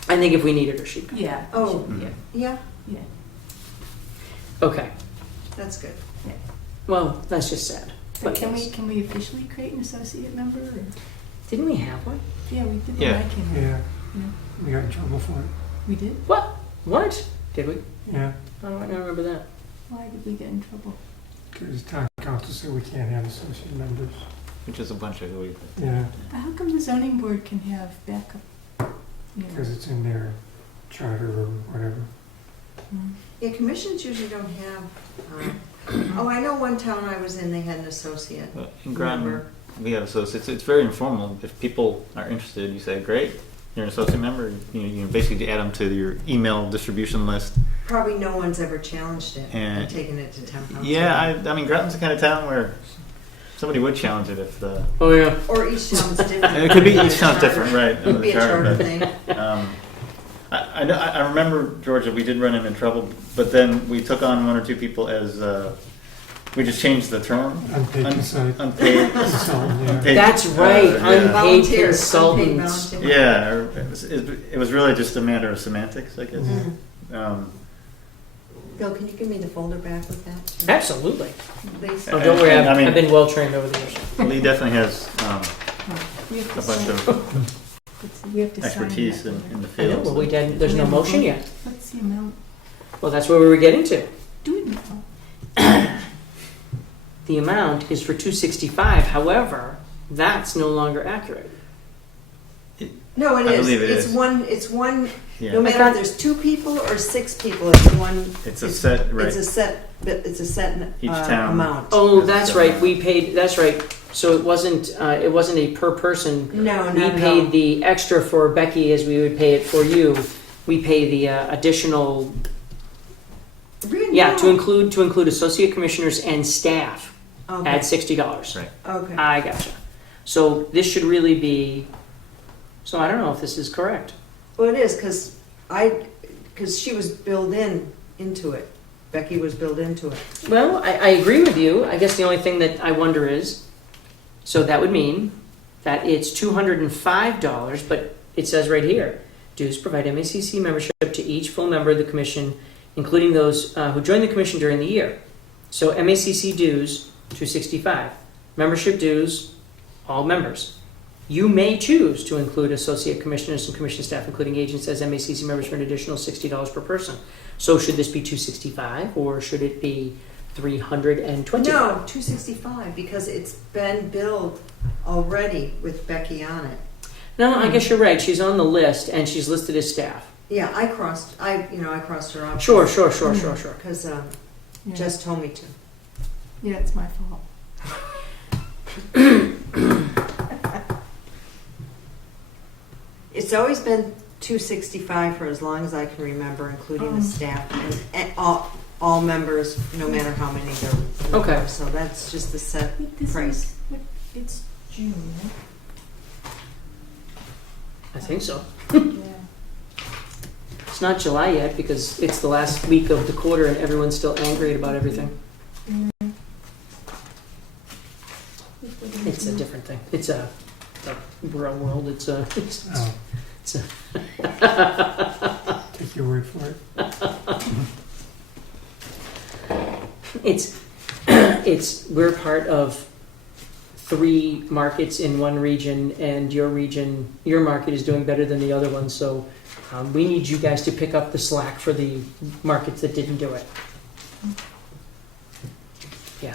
I think if we needed her, she'd come. Yeah. Oh. Yeah. Yeah, Yeah. Okay. that's good. Well, that's just sad. But yes. can we officially create an associate member? Or? Didn't we have one? Yeah, we did Yeah. when I came in. Yeah, Yeah. we got in trouble for it. We did? What? What? Did we? Yeah, I don't remember that. Why did we get in trouble? because town council said we can't have associate members. Which is a bunch of hooey. Yeah, But how come the zoning board can have backup? You know, because it's in their charter or whatever. Yeah, commissions usually don't have, oh, I know one town I was in, they had an associate In Groton, member. we have associates. It's very informal. If people are interested, you say, great, you're an associate member. You basically add them to your email distribution list. Probably no one's ever challenged it and And- taken it to town council. Yeah, I mean, Groton's the kind of town where somebody would challenge it if the... Oh, yeah. Or each town's different. It could be each town's different, right? Could be a charter thing. I remember, George, that we did run him in trouble, but then we took on one or two people as, we just changed the term. Unpaid consultant. Unpaid. Consultant, yeah. unpaid, That's right. yeah. Unpaid Volunteer, consultants. unpaid volunteer. Yeah, it was really just a matter of semantics, I guess. Mhm. Bill, can you give me the folder back with that? too? Absolutely. Please? Oh, don't worry, And, I mean- I've been well trained over the years. Lee definitely has We have to a bunch sign- of we have to sign expertise that, in don't the I know, field. well, we didn't, there's no motion yet. What's the amount? Well, that's where we were getting to. Do it now. The amount is for 265, however, that's no longer accurate. No, it I is. believe it It's is. one, no Yeah, matter if there's 2 people or 6 people, it's one. it's a set, right, It's a set, Each town- amount. Oh, that's right, we paid, that's right. So it wasn't a per person. No, We no, paid no. the extra for Becky as we would pay it for you. We pay the additional, Really? yeah, to No. include associate commissioners and staff Okay. at $60. right. Okay. I gotcha. So this should really be, so I don't know if this is correct. Well, it is, because she was billed into it. Becky was billed into it. Well, I agree with you. I guess the only thing that I wonder is, so that would mean that it's $205, but it says right here, dues provide MACC membership to each full member of the commission, including those who join the commission during the year. So MACC dues, $265. Membership dues, all members. You may choose to include associate commissioners and commission staff, including agents, as MACC members for an additional $60 per person. So should this be $265 or should it be $320? No, 265, because it's been billed already with Becky on it. No, I guess you're right. She's on the list and she's listed as staff. Yeah, I crossed her off. Sure. Because Yeah. Jess told me to. Yeah, it's my fault. It's always been 265 for as long as I can remember, including the staff and all members, no matter how many there are. Okay. So that's just the set Wait, this price. is, it's June, right? I think so. Yeah. It's not July yet because it's the last week of the quarter and everyone's still angry about everything. It's a different thing. It's a real world. It's a. Oh, It's a take your word for it. it's we're part of 3 markets in one region, and your market is doing better than the other one. So we need you guys to pick up the slack for the markets that didn't do it. Yeah,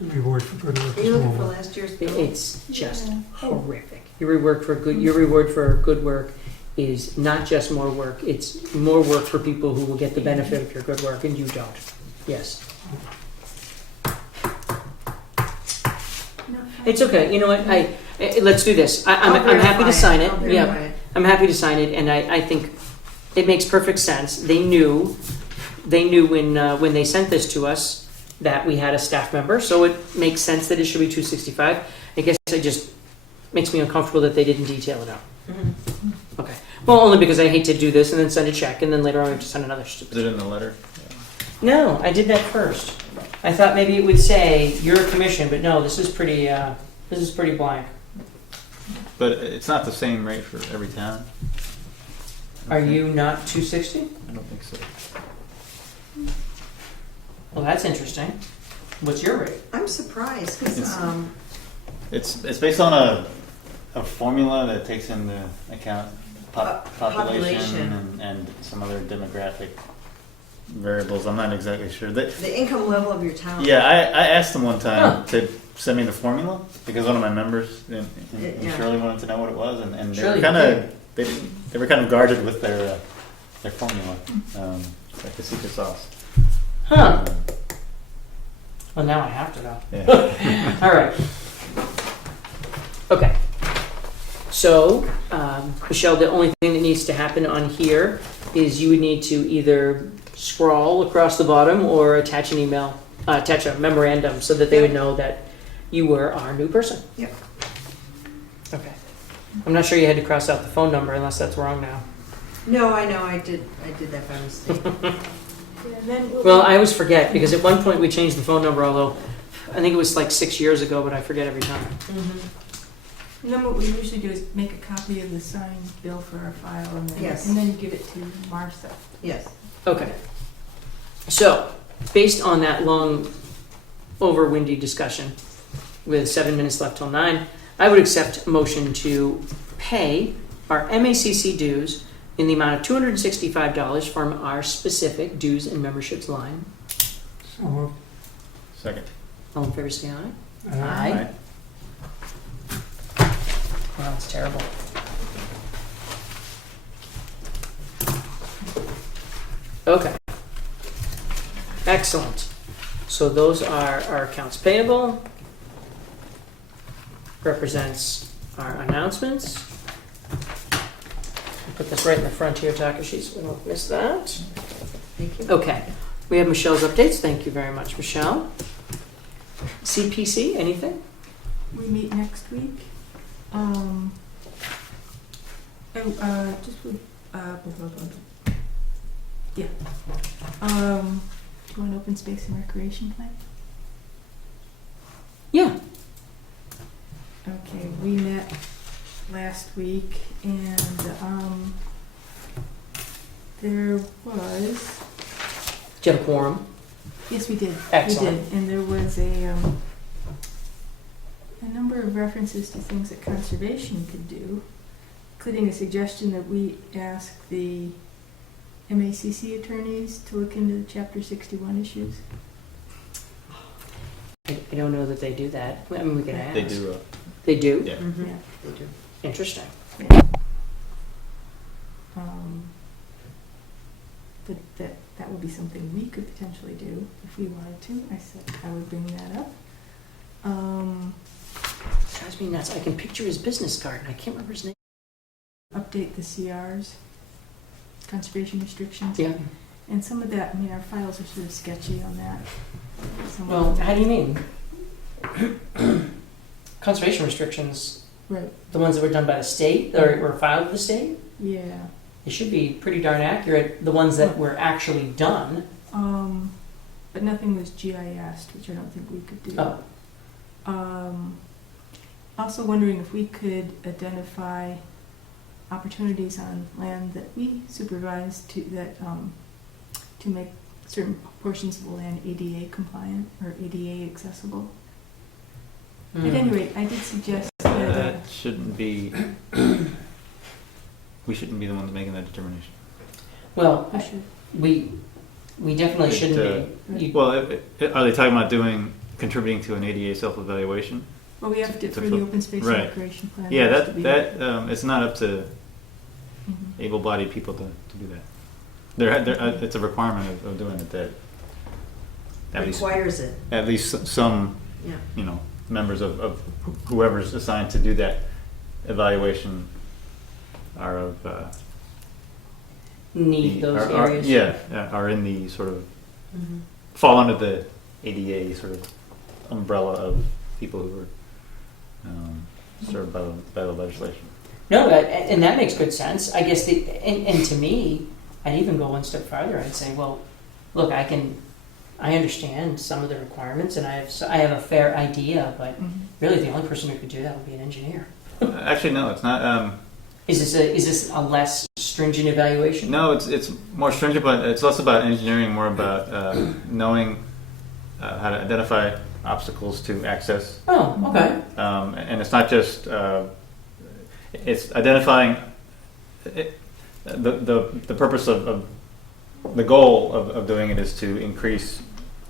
The reward for good work Are is you looking for more. last year's bill? it's just Yeah. horrific. Your reward for good work is not just more work. It's more work for people who will get the benefit of your good work, and you don't. Yes. It's okay. You know what? Let's do this. I'm happy to sign it. I'll Yeah, verify it. I'm happy to sign it, and I think it makes perfect sense. They knew when they sent this to us that we had a staff member, so it makes sense that it should be 265. I guess it just makes me uncomfortable that they didn't detail it out. Mhm. Okay. Well, only because I hate to do this and then send a check, and then later on I have to send another stupid. Is it in the letter? No, I did that first. I thought maybe it would say you're a commission, but no, this is pretty blank. But it's not the same rate for every town? Are you not 260? I don't think so. Well, that's interesting. What's your rate? I'm surprised because It's based on a formula that takes into account population population. and some other demographic variables. I'm not exactly sure. the income level of your town. Yeah, I asked them one time Huh. to send me the formula because one of my members in Yeah. Shirley wanted to know what it was, and they Shirley, were kind okay. of they were kind of guarded with their formula, like the secret sauce. Huh. Well, now I have to know. Yeah. All right. Okay. So, Michelle, the only thing that needs to happen on here is you would need to either scrawl across the bottom or attach an email, attach a memorandum so that they would know that you were our new person. Yep. Okay. I'm not sure you had to cross out the phone number unless that's wrong now. No, I know. I did that by mistake. Yeah, then Well, I always forget because at one point we changed the phone number, although I think it was like 6 years ago, but I forget every time. And then what we usually do is make a copy of the signed bill for our file, and then Yes. you give it to Martha. Yes. Okay. So, based on that long, over windy discussion, with 7 minutes left till 9, I would accept a motion to pay our MACC dues in the amount of $265 from our specific dues and memberships line. So moved. Second. All in favor, say aye. Aye. Wow, that's terrible. Okay. Excellent. So those are our accounts payable. Represents our announcements. I'll put this right in the front here, Takashi, so we don't miss that. Thank you. Okay. We have Michelle's updates. Thank you very much, Michelle. CPC, anything? We meet next week. Just with, blah, blah, blah. Yeah. Do you want an open space and recreation plan? Yeah. Okay, we met last week and, there was, Do you have a quorum? yes, we did. Excellent. We did, and there was a number of references to things that conservation could do, including a suggestion that we ask the MACC attorneys to look into the Chapter 61 issues. I don't know that they do that. I mean, we can ask. They do. They do? Yeah. Mhm. Yeah. They do. Interesting. But that would be something we could potentially do if we wanted to. I said I would bring that up. Drives me nuts. I can picture his business card, and I can't remember his name. Update the CRs, conservation restrictions. Yeah. And some of that, I mean, our files are sort of sketchy on that. Some of Well, them- how do you mean? Conservation restrictions, Right, the ones that were done by the state, or were filed with the state? yeah. They should be pretty darn accurate, the ones that were actually done. But nothing was GIS'd, which I don't think we could do. Oh, Also wondering if we could identify opportunities on land that we supervise to make certain portions of the land ADA compliant or ADA accessible. At any rate, I did suggest that. That shouldn't be. We shouldn't be the ones making that determination. well, We should. we definitely It, shouldn't be. You- Well, are they talking about contributing to an ADA self-evaluation? Well, we have to, To for the fill- open space right. and recreation plan. Yeah, it has to be- it's not up to Mhm. able-bodied people to do that. It's a requirement of doing it that Requires it, at least some yeah. members of whoever's assigned to do that evaluation are of Need those are- areas. are in the sort of Mhm. fall under the ADA sort of umbrella of people who are served by the legislation. No, and that makes good sense. I guess and to me, I'd even go one step farther. I'd say, well, look, I understand some of the requirements, and I have a fair idea, but Mhm. really the only person who could do that would be an engineer. Actually, no, it's not. Is this a less stringent evaluation? No, it's more stringent, but it's less about engineering, more about knowing how to identify obstacles to access. Oh, okay. And it's not just it's identifying the purpose of the goal of doing it is to increase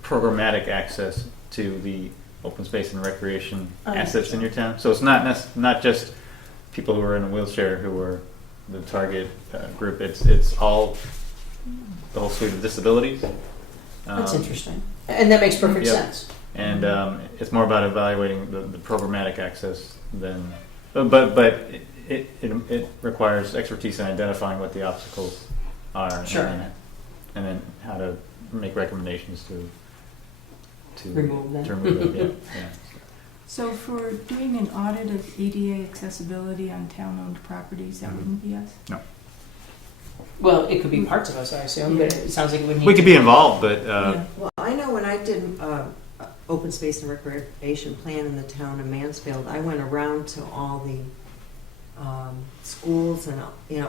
programmatic access to the open space and recreation assets in your town. So it's not just people who are in a wheelchair who are the target group. It's all the whole suite of disabilities. That's interesting. And that makes perfect Yep. sense. And it's more about evaluating the programmatic access than, but it requires expertise in identifying what the obstacles are, Sure. and then how to make recommendations to Remove them. To remove them, yeah. So for doing an audit of ADA accessibility on town-owned properties, that wouldn't be us? Well, it could be parts of us, I assume, but it sounds like it would need We could be involved, but Yeah. Well, I know when I did open space and recreation plan in the town of Mansfield, I went around to all the schools and,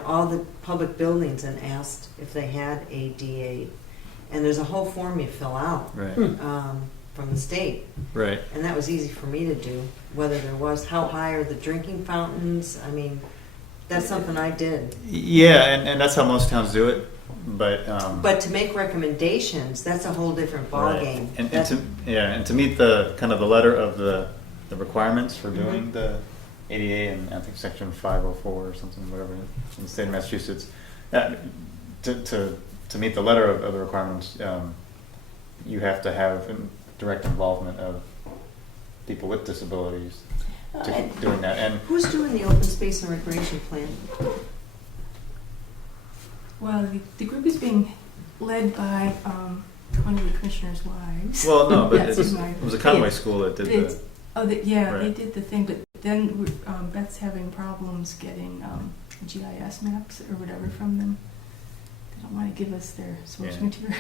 all the public buildings and asked if they had ADA. And there's a whole form you fill out Right. from the state. Right. And that was easy for me to do, whether there was, how high are the drinking fountains? I mean, that's something I did. Yeah, and that's how most towns do it. But But to make recommendations, that's a whole different ballgame. And to meet the kind of the letter of the requirements for doing the ADA, and I think section 504 or something, whatever, in the state of Massachusetts, to meet the letter of the requirements, you have to have direct involvement of people with disabilities to doing that. And Who's doing the open space and recreation plan? Well, the group is being led by one of the commissioner's wives. well, no, but That's it was a Conway school that did It's- the. They Right. did the thing, but then Beth's having problems getting GIS maps or whatever from them. They don't want to give us their source Yeah. material.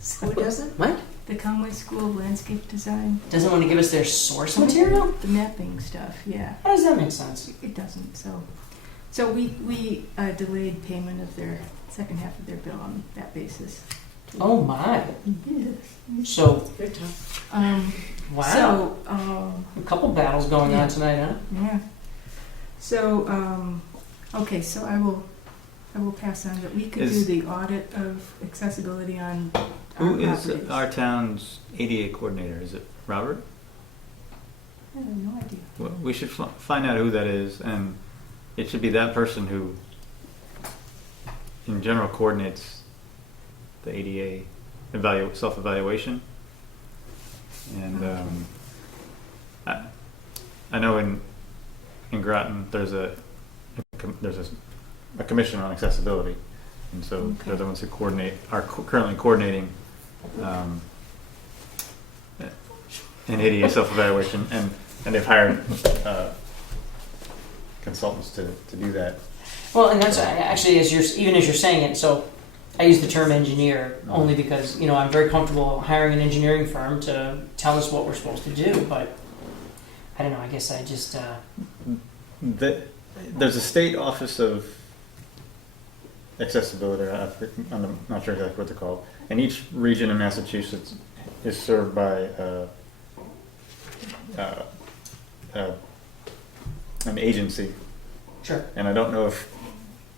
So Who doesn't? What? the Conway School of Landscape Design. Doesn't want to give us their source material? The mapping stuff, yeah. How does that make sense? It doesn't, so we delayed payment of their second half of their bill on that basis. Oh my. Yes. So, They're tough. wow. So, A couple battles going on tonight, huh? yeah. So, okay, so I will pass on that we could do Is- the audit of accessibility on our Who is properties. our town's ADA coordinator? Is it Robert? I have no idea. Well, we should find out who that is, and it should be that person who, in general, coordinates the ADA self-evaluation. And I know in Groton there's a commission on accessibility, and so Okay. they're the ones who are currently coordinating an ADA self-evaluation, and they've hired consultants to do that. Well, and that's actually, as you're saying it, so I use the term engineer only because, I'm very comfortable hiring an engineering firm to tell us what we're supposed to do, but I don't know, I guess I just, There's a state office of accessibility. I'm not sure exactly what they're called. And each region in Massachusetts is served by an agency. sure. And I don't know if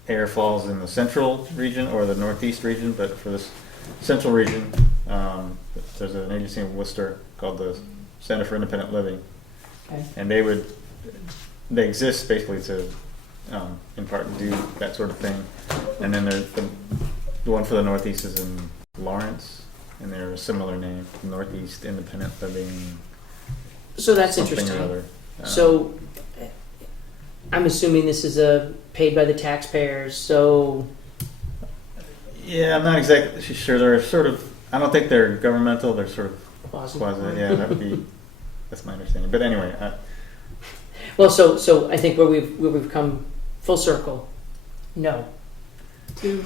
Ayer falls in the central region or the northeast region, but for this central region, there's an agency in Worcester called the Center for Independent Living. Okay. And they exist basically to, in part, do that sort of thing. And then there's the one for the Northeast is in Lawrence, and they're a similar name, Northeast Independent Living. So that's something or interesting. other. So I'm assuming this is paid by the taxpayers, so Yeah, I'm not exactly sure. They're sort of. I don't think they're governmental. They're sort of quasi. quasi. Yeah, that would be. That's my understanding. But anyway, Well, so I think where we've come full circle, no. Two.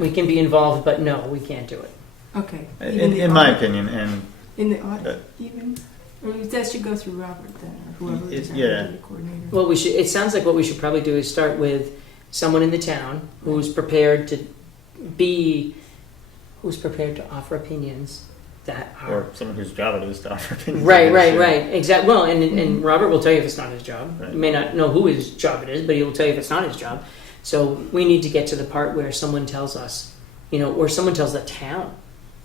We can be involved, but no, we can't do it. Okay. Even the in my audit- opinion, and In the audit, Uh, even? Or that should go through Robert then, or whoever is our yeah. data coordinator. Well, it sounds like what we should probably do is start with someone in the town who's prepared to offer opinions that are. or someone whose job it is to offer opinions. Right. Yeah. Exactly. Well, and Robert will tell you if it's not his job. Right. You may not know who his job it is, but he will tell you if it's not his job. So we need to get to the part where someone tells us, or someone tells the town,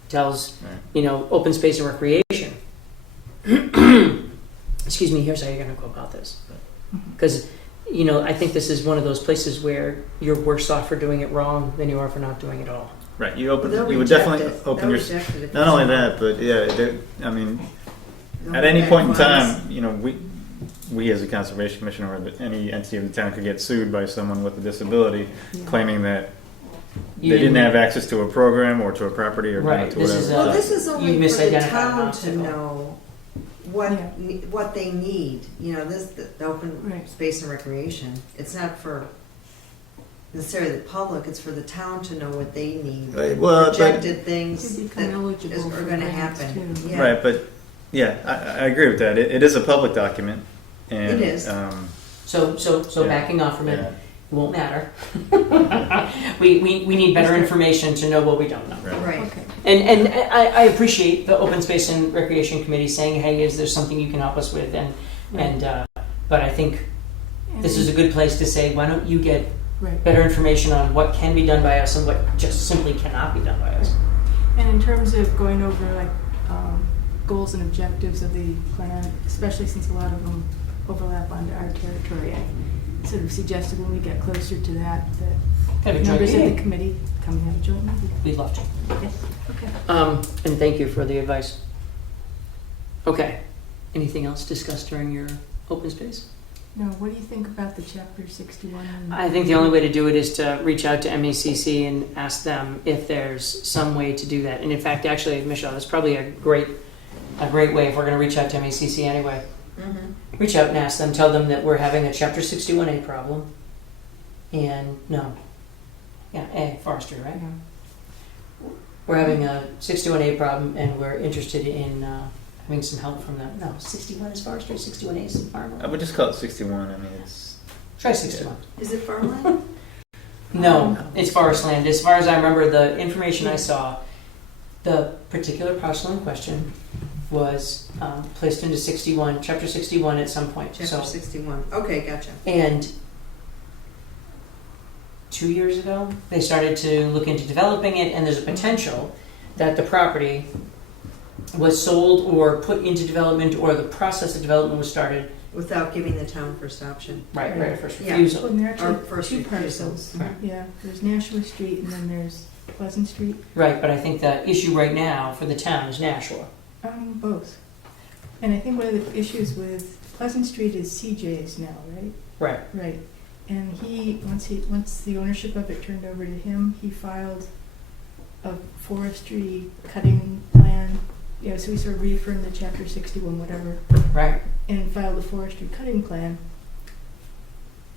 tells, Right. open space and recreation. Excuse me, here's how you're going to go about this. Because, I think this is one of those places where you're worse off for doing it wrong than you are for not doing it all. Right. You would They'll definitely reject it. open They'll your. reject it if Not it's only not. that, but yeah, I mean, They'll at go any back point in once. time, we as a conservation commission or any entity of the town could get sued by someone with a disability, claiming that You they didn't have access to a program or to a property or Right, to this whatever. is Well, this is You only for the misidentified town not to to. know what they need. The open Right. space and recreation. It's not for necessarily the public. It's for the town to know what they need. Right, well, but- Projected things To become that eligible are for going to grants, happen. too. Yeah. Right, but yeah, I agree with that. It is a public document, and It is. So Yeah. backing off from it Yeah. won't matter. we need better information to know what we don't know. Right. Okay. And I appreciate the Open Space and Recreation Committee saying, hey, is there something you can help us with? But I think this is a good place to say, why don't you get Right. better information on what can be done by us and what just simply cannot be done by us. And in terms of going over like goals and objectives of the plan, especially since a lot of them overlap onto our territory, I sort of suggested when we get closer to that, Have a that joint members of the meeting. committee come and have a joint meeting. We'd love to. Yes. Okay. And thank you for the advice. Okay. Anything else discussed during your open space? No, what do you think about the Chapter 61? I think the only way to do it is to reach out to MECC and ask them if there's some way to do that. And in fact, actually, Michelle, that's probably a great way if we're going to reach out to MECC anyway. Mm-hmm. Reach out and ask them, tell them that we're having a Chapter 61A problem. And forestry, right? Yeah. We're having a 61A problem and we're interested in having some help from them. No, 61 is forestry, 61A is I farmland. would just call it 61. I mean, it's Try 61. Is it farmland? No, it's forest land. As far as I remember, the information I saw, the particular parcel in question was placed into 61, Chapter 61 at some point. Chapter 61. Okay, gotcha. And 2 years ago, they started to look into developing it, and there's a potential that the property was sold or put into development, or the process of development was started. Without giving the town first option. Right at first Yeah. refusal. Well, and there are Or actually first two refusal. parcels. Right. Yeah, there's Nashua Street and then there's Pleasant Street. Right, but I think the issue right now for the town is Nashua. Both. And I think one of the issues with Pleasant Street is CJ's now, right? Right. Right. And once the ownership of it turned over to him, he filed a forestry cutting plan. So he sort of reaffirmed the Chapter 61, whatever, Right. and filed a forestry cutting plan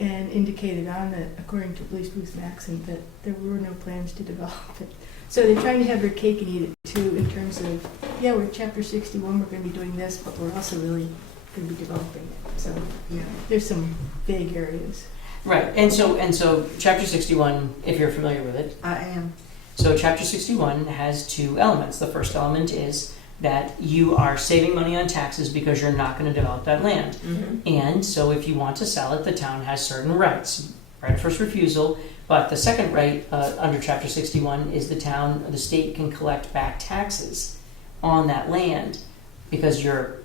and indicated on it, according to at least Ruth Maxon, that there were no plans to develop it. So they're trying to have their cake and eat it too, in terms of, we're Chapter 61, we're going to be doing this, but we're also really going to be developing it. So Yeah. there's some vague areas. Right. And so Chapter 61, if you're familiar with it, I am. so Chapter 61 has two elements. The first element is that you are saving money on taxes because you're not going to develop that land. Mm-hmm. And so if you want to sell it, the town has certain rights. Right of first refusal. But the second right under Chapter 61 is the state can collect back taxes on that land because your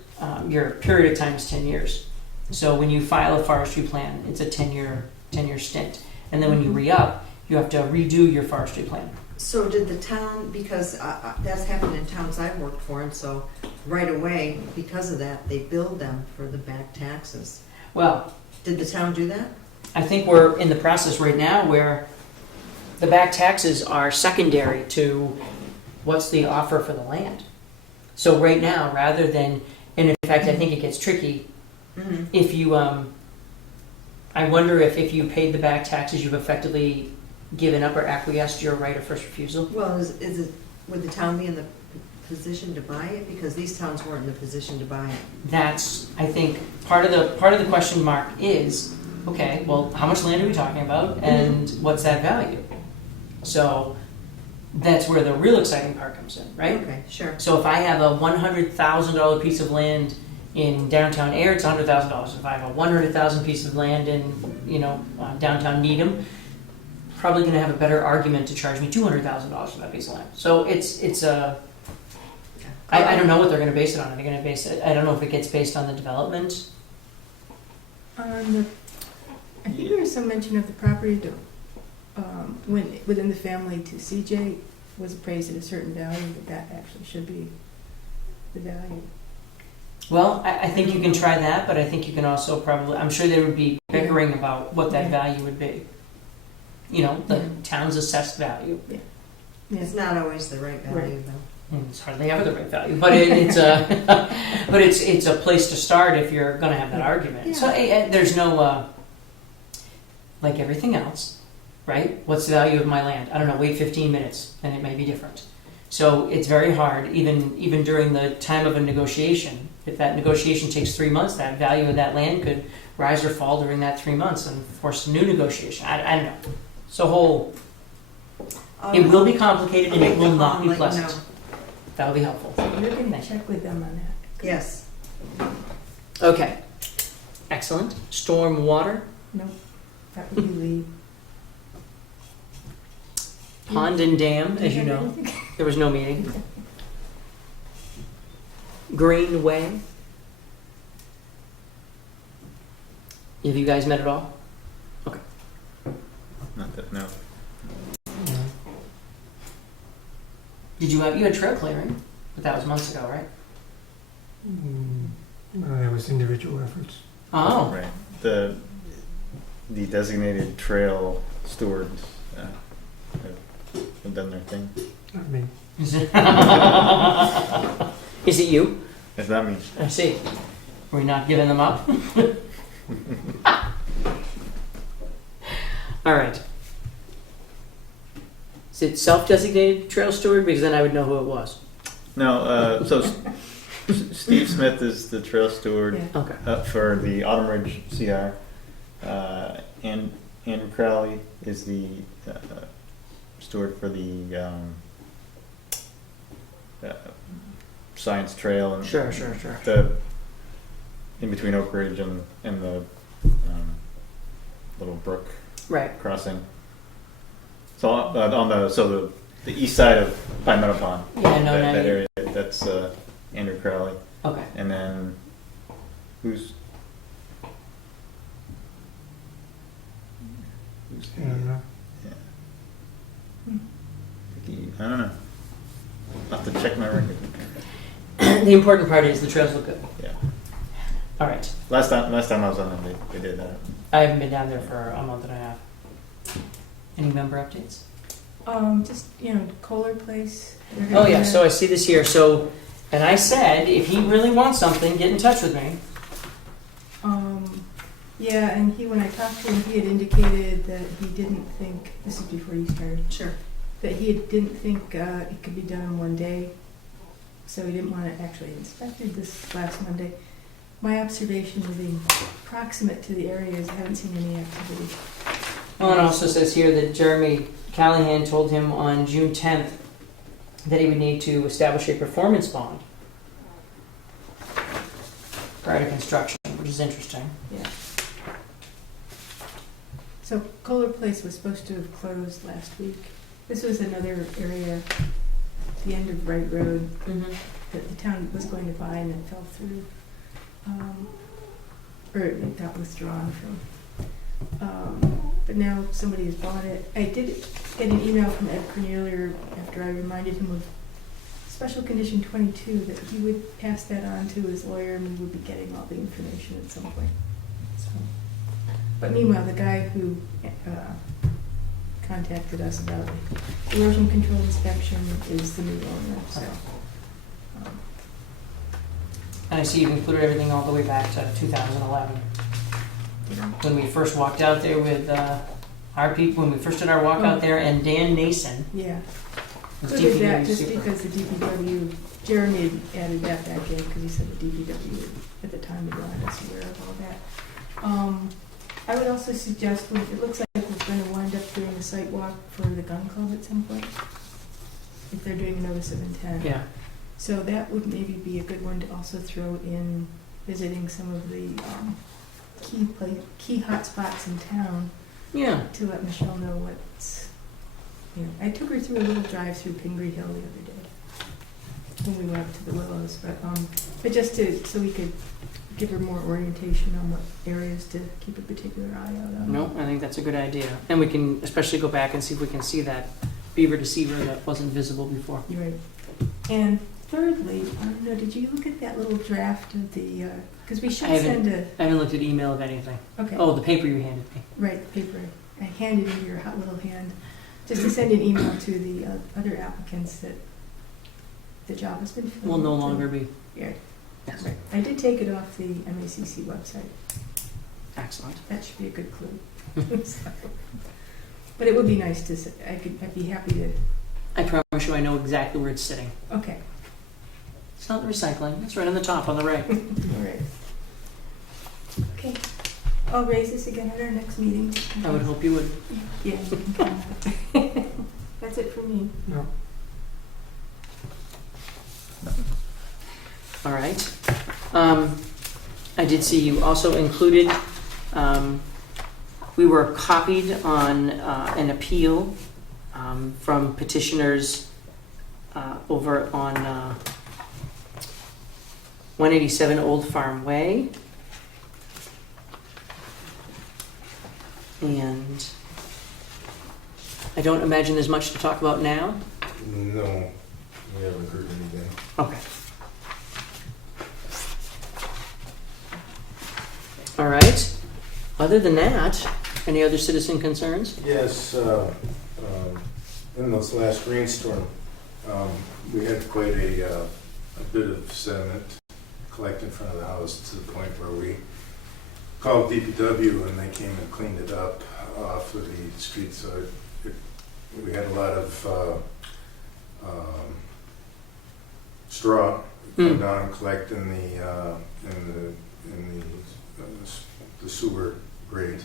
period of time is 10 years. So when you file a forestry plan, it's a 10-year stint. And then when you re-up, you have to redo your forestry plan. So did the town, because that's happened in towns I've worked for, and so right away, because of that, they billed them for the back taxes. Well, Did the town do that? I think we're in the process right now where the back taxes are secondary to what's the offer for the land. So right now, rather than, and in fact, I think it gets tricky Mm-hmm. if you, I wonder if you paid the back taxes, you've effectively given up or acquiesced your right of first refusal. Well, would the town be in the position to buy it? Because these towns weren't in the position to buy it. That's, I think, part of the question mark is, okay, well, how much land are we talking about, and what's that value? So that's where the real exciting part comes in, right? Okay, sure. So if I have a $100,000 piece of land in downtown Ayer, it's $100,000. If I have a $100,000 piece of land in, downtown Needham, probably going to have a better argument to charge me $200,000 for that piece of land. So it's a. I don't know what they're going to base it on. Are they going to base it? I don't know if it gets based on the development. I think there was some mention of the property that went within the family to CJ was appraised at a certain value, but that actually should be the value. Well, I think you can try that, but I think you can also probably. I'm sure they would be bickering about what that value would be. The town's assessed value. Yeah. It's not always the right value, Right. though. And it's hardly ever the right value, but it's a place to start if you're going to have that argument. Yeah. So there's no like everything else, right? What's the value of my land? I don't know. Wait 15 minutes, and it may be different. So it's very hard, even during the time of a negotiation, if that negotiation takes 3 months, that value of that land could rise or fall during that 3 months and force a new negotiation. I don't know. So it will be complicated and it will not be pleasant. That'll be helpful. You're gonna check with them on that. Yes. Okay. Excellent. Storm water, No, that would be Lee. pond and dam, as you know. There was no meeting. Greenway. Have you guys met at all? Not that, no. Did you had trail clearing, but that was months ago, right? That was individual efforts. Oh, Right. The designated trail stewards have done their thing. Not me. is it? Is it you? It's not me. I see. We're not giving them up. All right. Is it self-designated trail steward? Because then I would know who it was. No, so Steve Smith is the trail steward Yeah. Okay. for the Autumn Ridge CR. And Andrew Crowley is the steward for the Science Trail and Sure. the in between Oak Ridge and the little brook Right. crossing. So on the east side of Pine Meadow Pond, Yeah, no, that no. area, that's Andrew Crowley, Okay. and then who's I don't know. I don't know. I'll have to check my record. The important part is the trails look good. Yeah. All right. Last time I was on them, they did that. I haven't been down there for a month and a half. Any member updates? Just, Kohler Place. Oh yeah, so I see this here. So, and I said, if he really wants something, get in touch with me. Yeah, and when I talked to him, he had indicated that he didn't think, this is before you started, Sure. that he didn't think it could be done in one day. So he didn't want it actually inspected this last Monday. My observation of being proximate to the areas, I haven't seen any activity. Oh, and it also says here that Jeremy Callahan told him on June 10th that he would need to establish a performance bond prior to construction, which is interesting. Yeah. So Kohler Place was supposed to have closed last week. This was another area, the end of Wright Road, that the town was going to buy and it fell through. Or it got withdrawn from. But now somebody has bought it. I did get an email from Ed Cornelier after I reminded him of Special Condition 22, that he would pass that on to his lawyer and we would be getting all the information at some point. So, but meanwhile, the guy who contacted us about erosion control inspection is the new owner, so. And I see you've included everything all the way back to 2011. When we first walked out there with our people, when we first did our walk out there, and Dan Nason Yeah. was So did that DPW just super. because the DPW, Jeremy had added that back in because he said the DPW at the time had wanted us aware of all that. I would also suggest, when it looks like we're going to wind up doing a site walk for the gun club at some point, if they're doing a notice of intent. Yeah. So that would maybe be a good one to also throw in visiting some of the key hot spots in town Yeah. to let Michelle know what's. I took her through a little drive through Pingree Hill the other day when we went up to the Willows, but just so we could give her more orientation on what areas to keep a particular eye out on. No, I think that's a good idea. And we can especially go back and see if we can see that beaver deceiver that wasn't visible before. You're right. And thirdly, I don't know, did you look at that little draft of the, because we should I haven't. send I haven't looked at email of anything. okay, Oh, the paper you handed me. right, paper. I handed in your hot little hand, just to send an email to the other applicants that the job has been filled. Will no longer be. Yeah. Yes. Right. I did take it off the MACC website. Excellent. That should be a good clue. So, but it would be nice to, I'd be happy to, I promise you I know exactly where it's sitting. okay. It's not recycling. It's right on the top on the right. All right. Okay. I'll raise this again at our next meeting. I would hope you would. Yeah. we can count on it. That's it for me. No, All right. I did see you also included, we were copied on an appeal from petitioners over on 187 Old Farm Way. And I don't imagine there's much to talk about now. No, we haven't heard anything. Okay. All right. Other than that, any other citizen concerns? Yes, in this last rainstorm, we had quite a bit of sediment collect in front of the house to the point where we called DPW and they came and cleaned it up off of the street. So we had a lot of straw come down and collect in the sewer grate,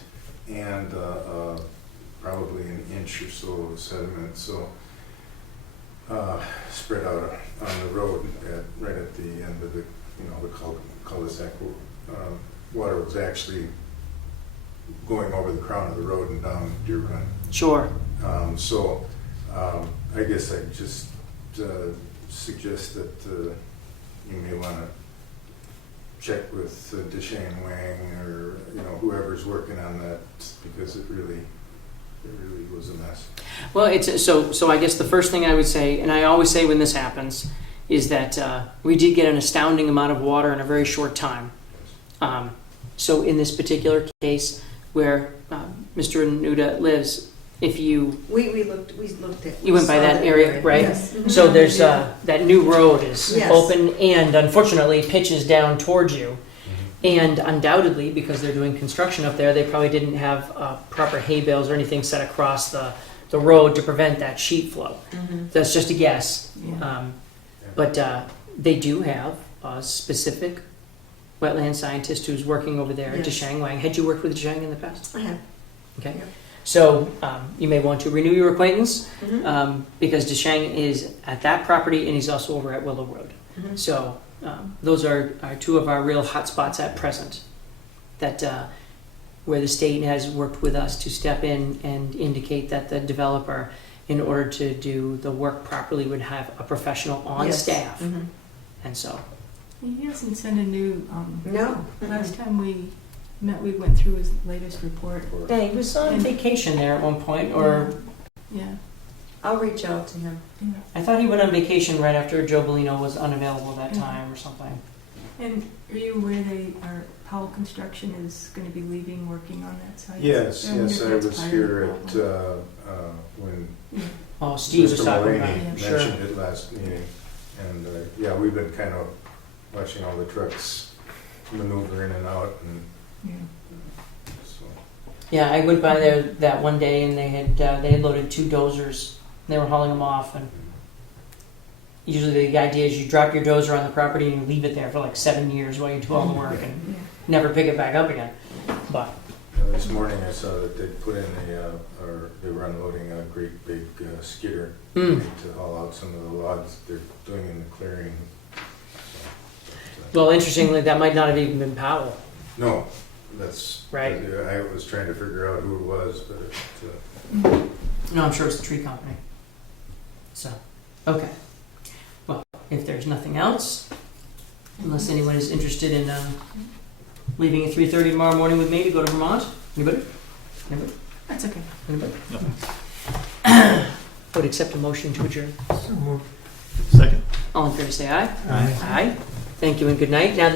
and probably an inch or so of sediment. So spread out on the road right at the end of the cul-de-sac. Water was actually going over the crown of the road and down Deer Run. Sure. So I guess I just suggest that you may want to check with Deshane Wang or whoever's working on that, because it really was a mess. Well, it's so I guess the first thing I would say, and I always say when this happens, is that we did get an astounding amount of water in a very short time. So in this particular case, where Mr. Nuda lives, if you We looked at. you went by that area, right? Yes. So there's that new road is Yes. open and unfortunately pitches down towards you. And undoubtedly, because they're doing construction up there, they probably didn't have proper hay bales or anything set across the road to prevent that sheet flow. Mm-hmm. That's just a guess. Yeah. But they do have a specific wetland scientist who's working over there at Yes. Deshang Wang. Had you worked with Deshang in the past? I have. Okay. Yep. So you may want to renew your acquaintance Mm-hmm. because Deshang is at that property and he's also over at Willow Road. Mm-hmm. So those are two of our real hot spots at present that where the state has worked with us to step in and indicate that the developer, in order to do the work properly, would have a professional on Yes. staff. Mm-hmm. And so, He hasn't sent a new, No. last time we met, we went through his latest report. yeah, he was on vacation there at one point, or Yeah. I'll reach out to him. Yeah. I thought he went on vacation right after Joe Bellino was unavailable that time or something. And are you aware Powell Construction is going to be leaving, working on that site? Yes, I wonder yes, if I that's was part of here the at when Oh, Steve was Mr. talking Mullaney about it. Yeah. Sure. mentioned it last meeting, and we've been kind of watching all the trucks maneuver in and out, and Yeah. so. Yeah, I went by there that one day and they had loaded 2 dozers. They were hauling them off, and usually the idea is you drop your dozer on the property and you leave it there for like 7 years while you do all the work and Yeah. never pick it back up again. But This morning I saw that they put in they were unloading a great big skidder to haul out some of the logs they're doing in the clearing. So, well, interestingly, that might not have even been Powell. no, that's Right. I was trying to figure out who it was, but it, No, I'm sure it's the tree company. So, okay. Well, if there's nothing else, unless anyone is interested in leaving at 3:30 tomorrow morning with me to go to Vermont, anybody? Anybody? That's okay. Anybody? Would accept a motion to adjourn. so moved. Second. All in favor, say aye. Aye. Aye. Thank you and good night. Now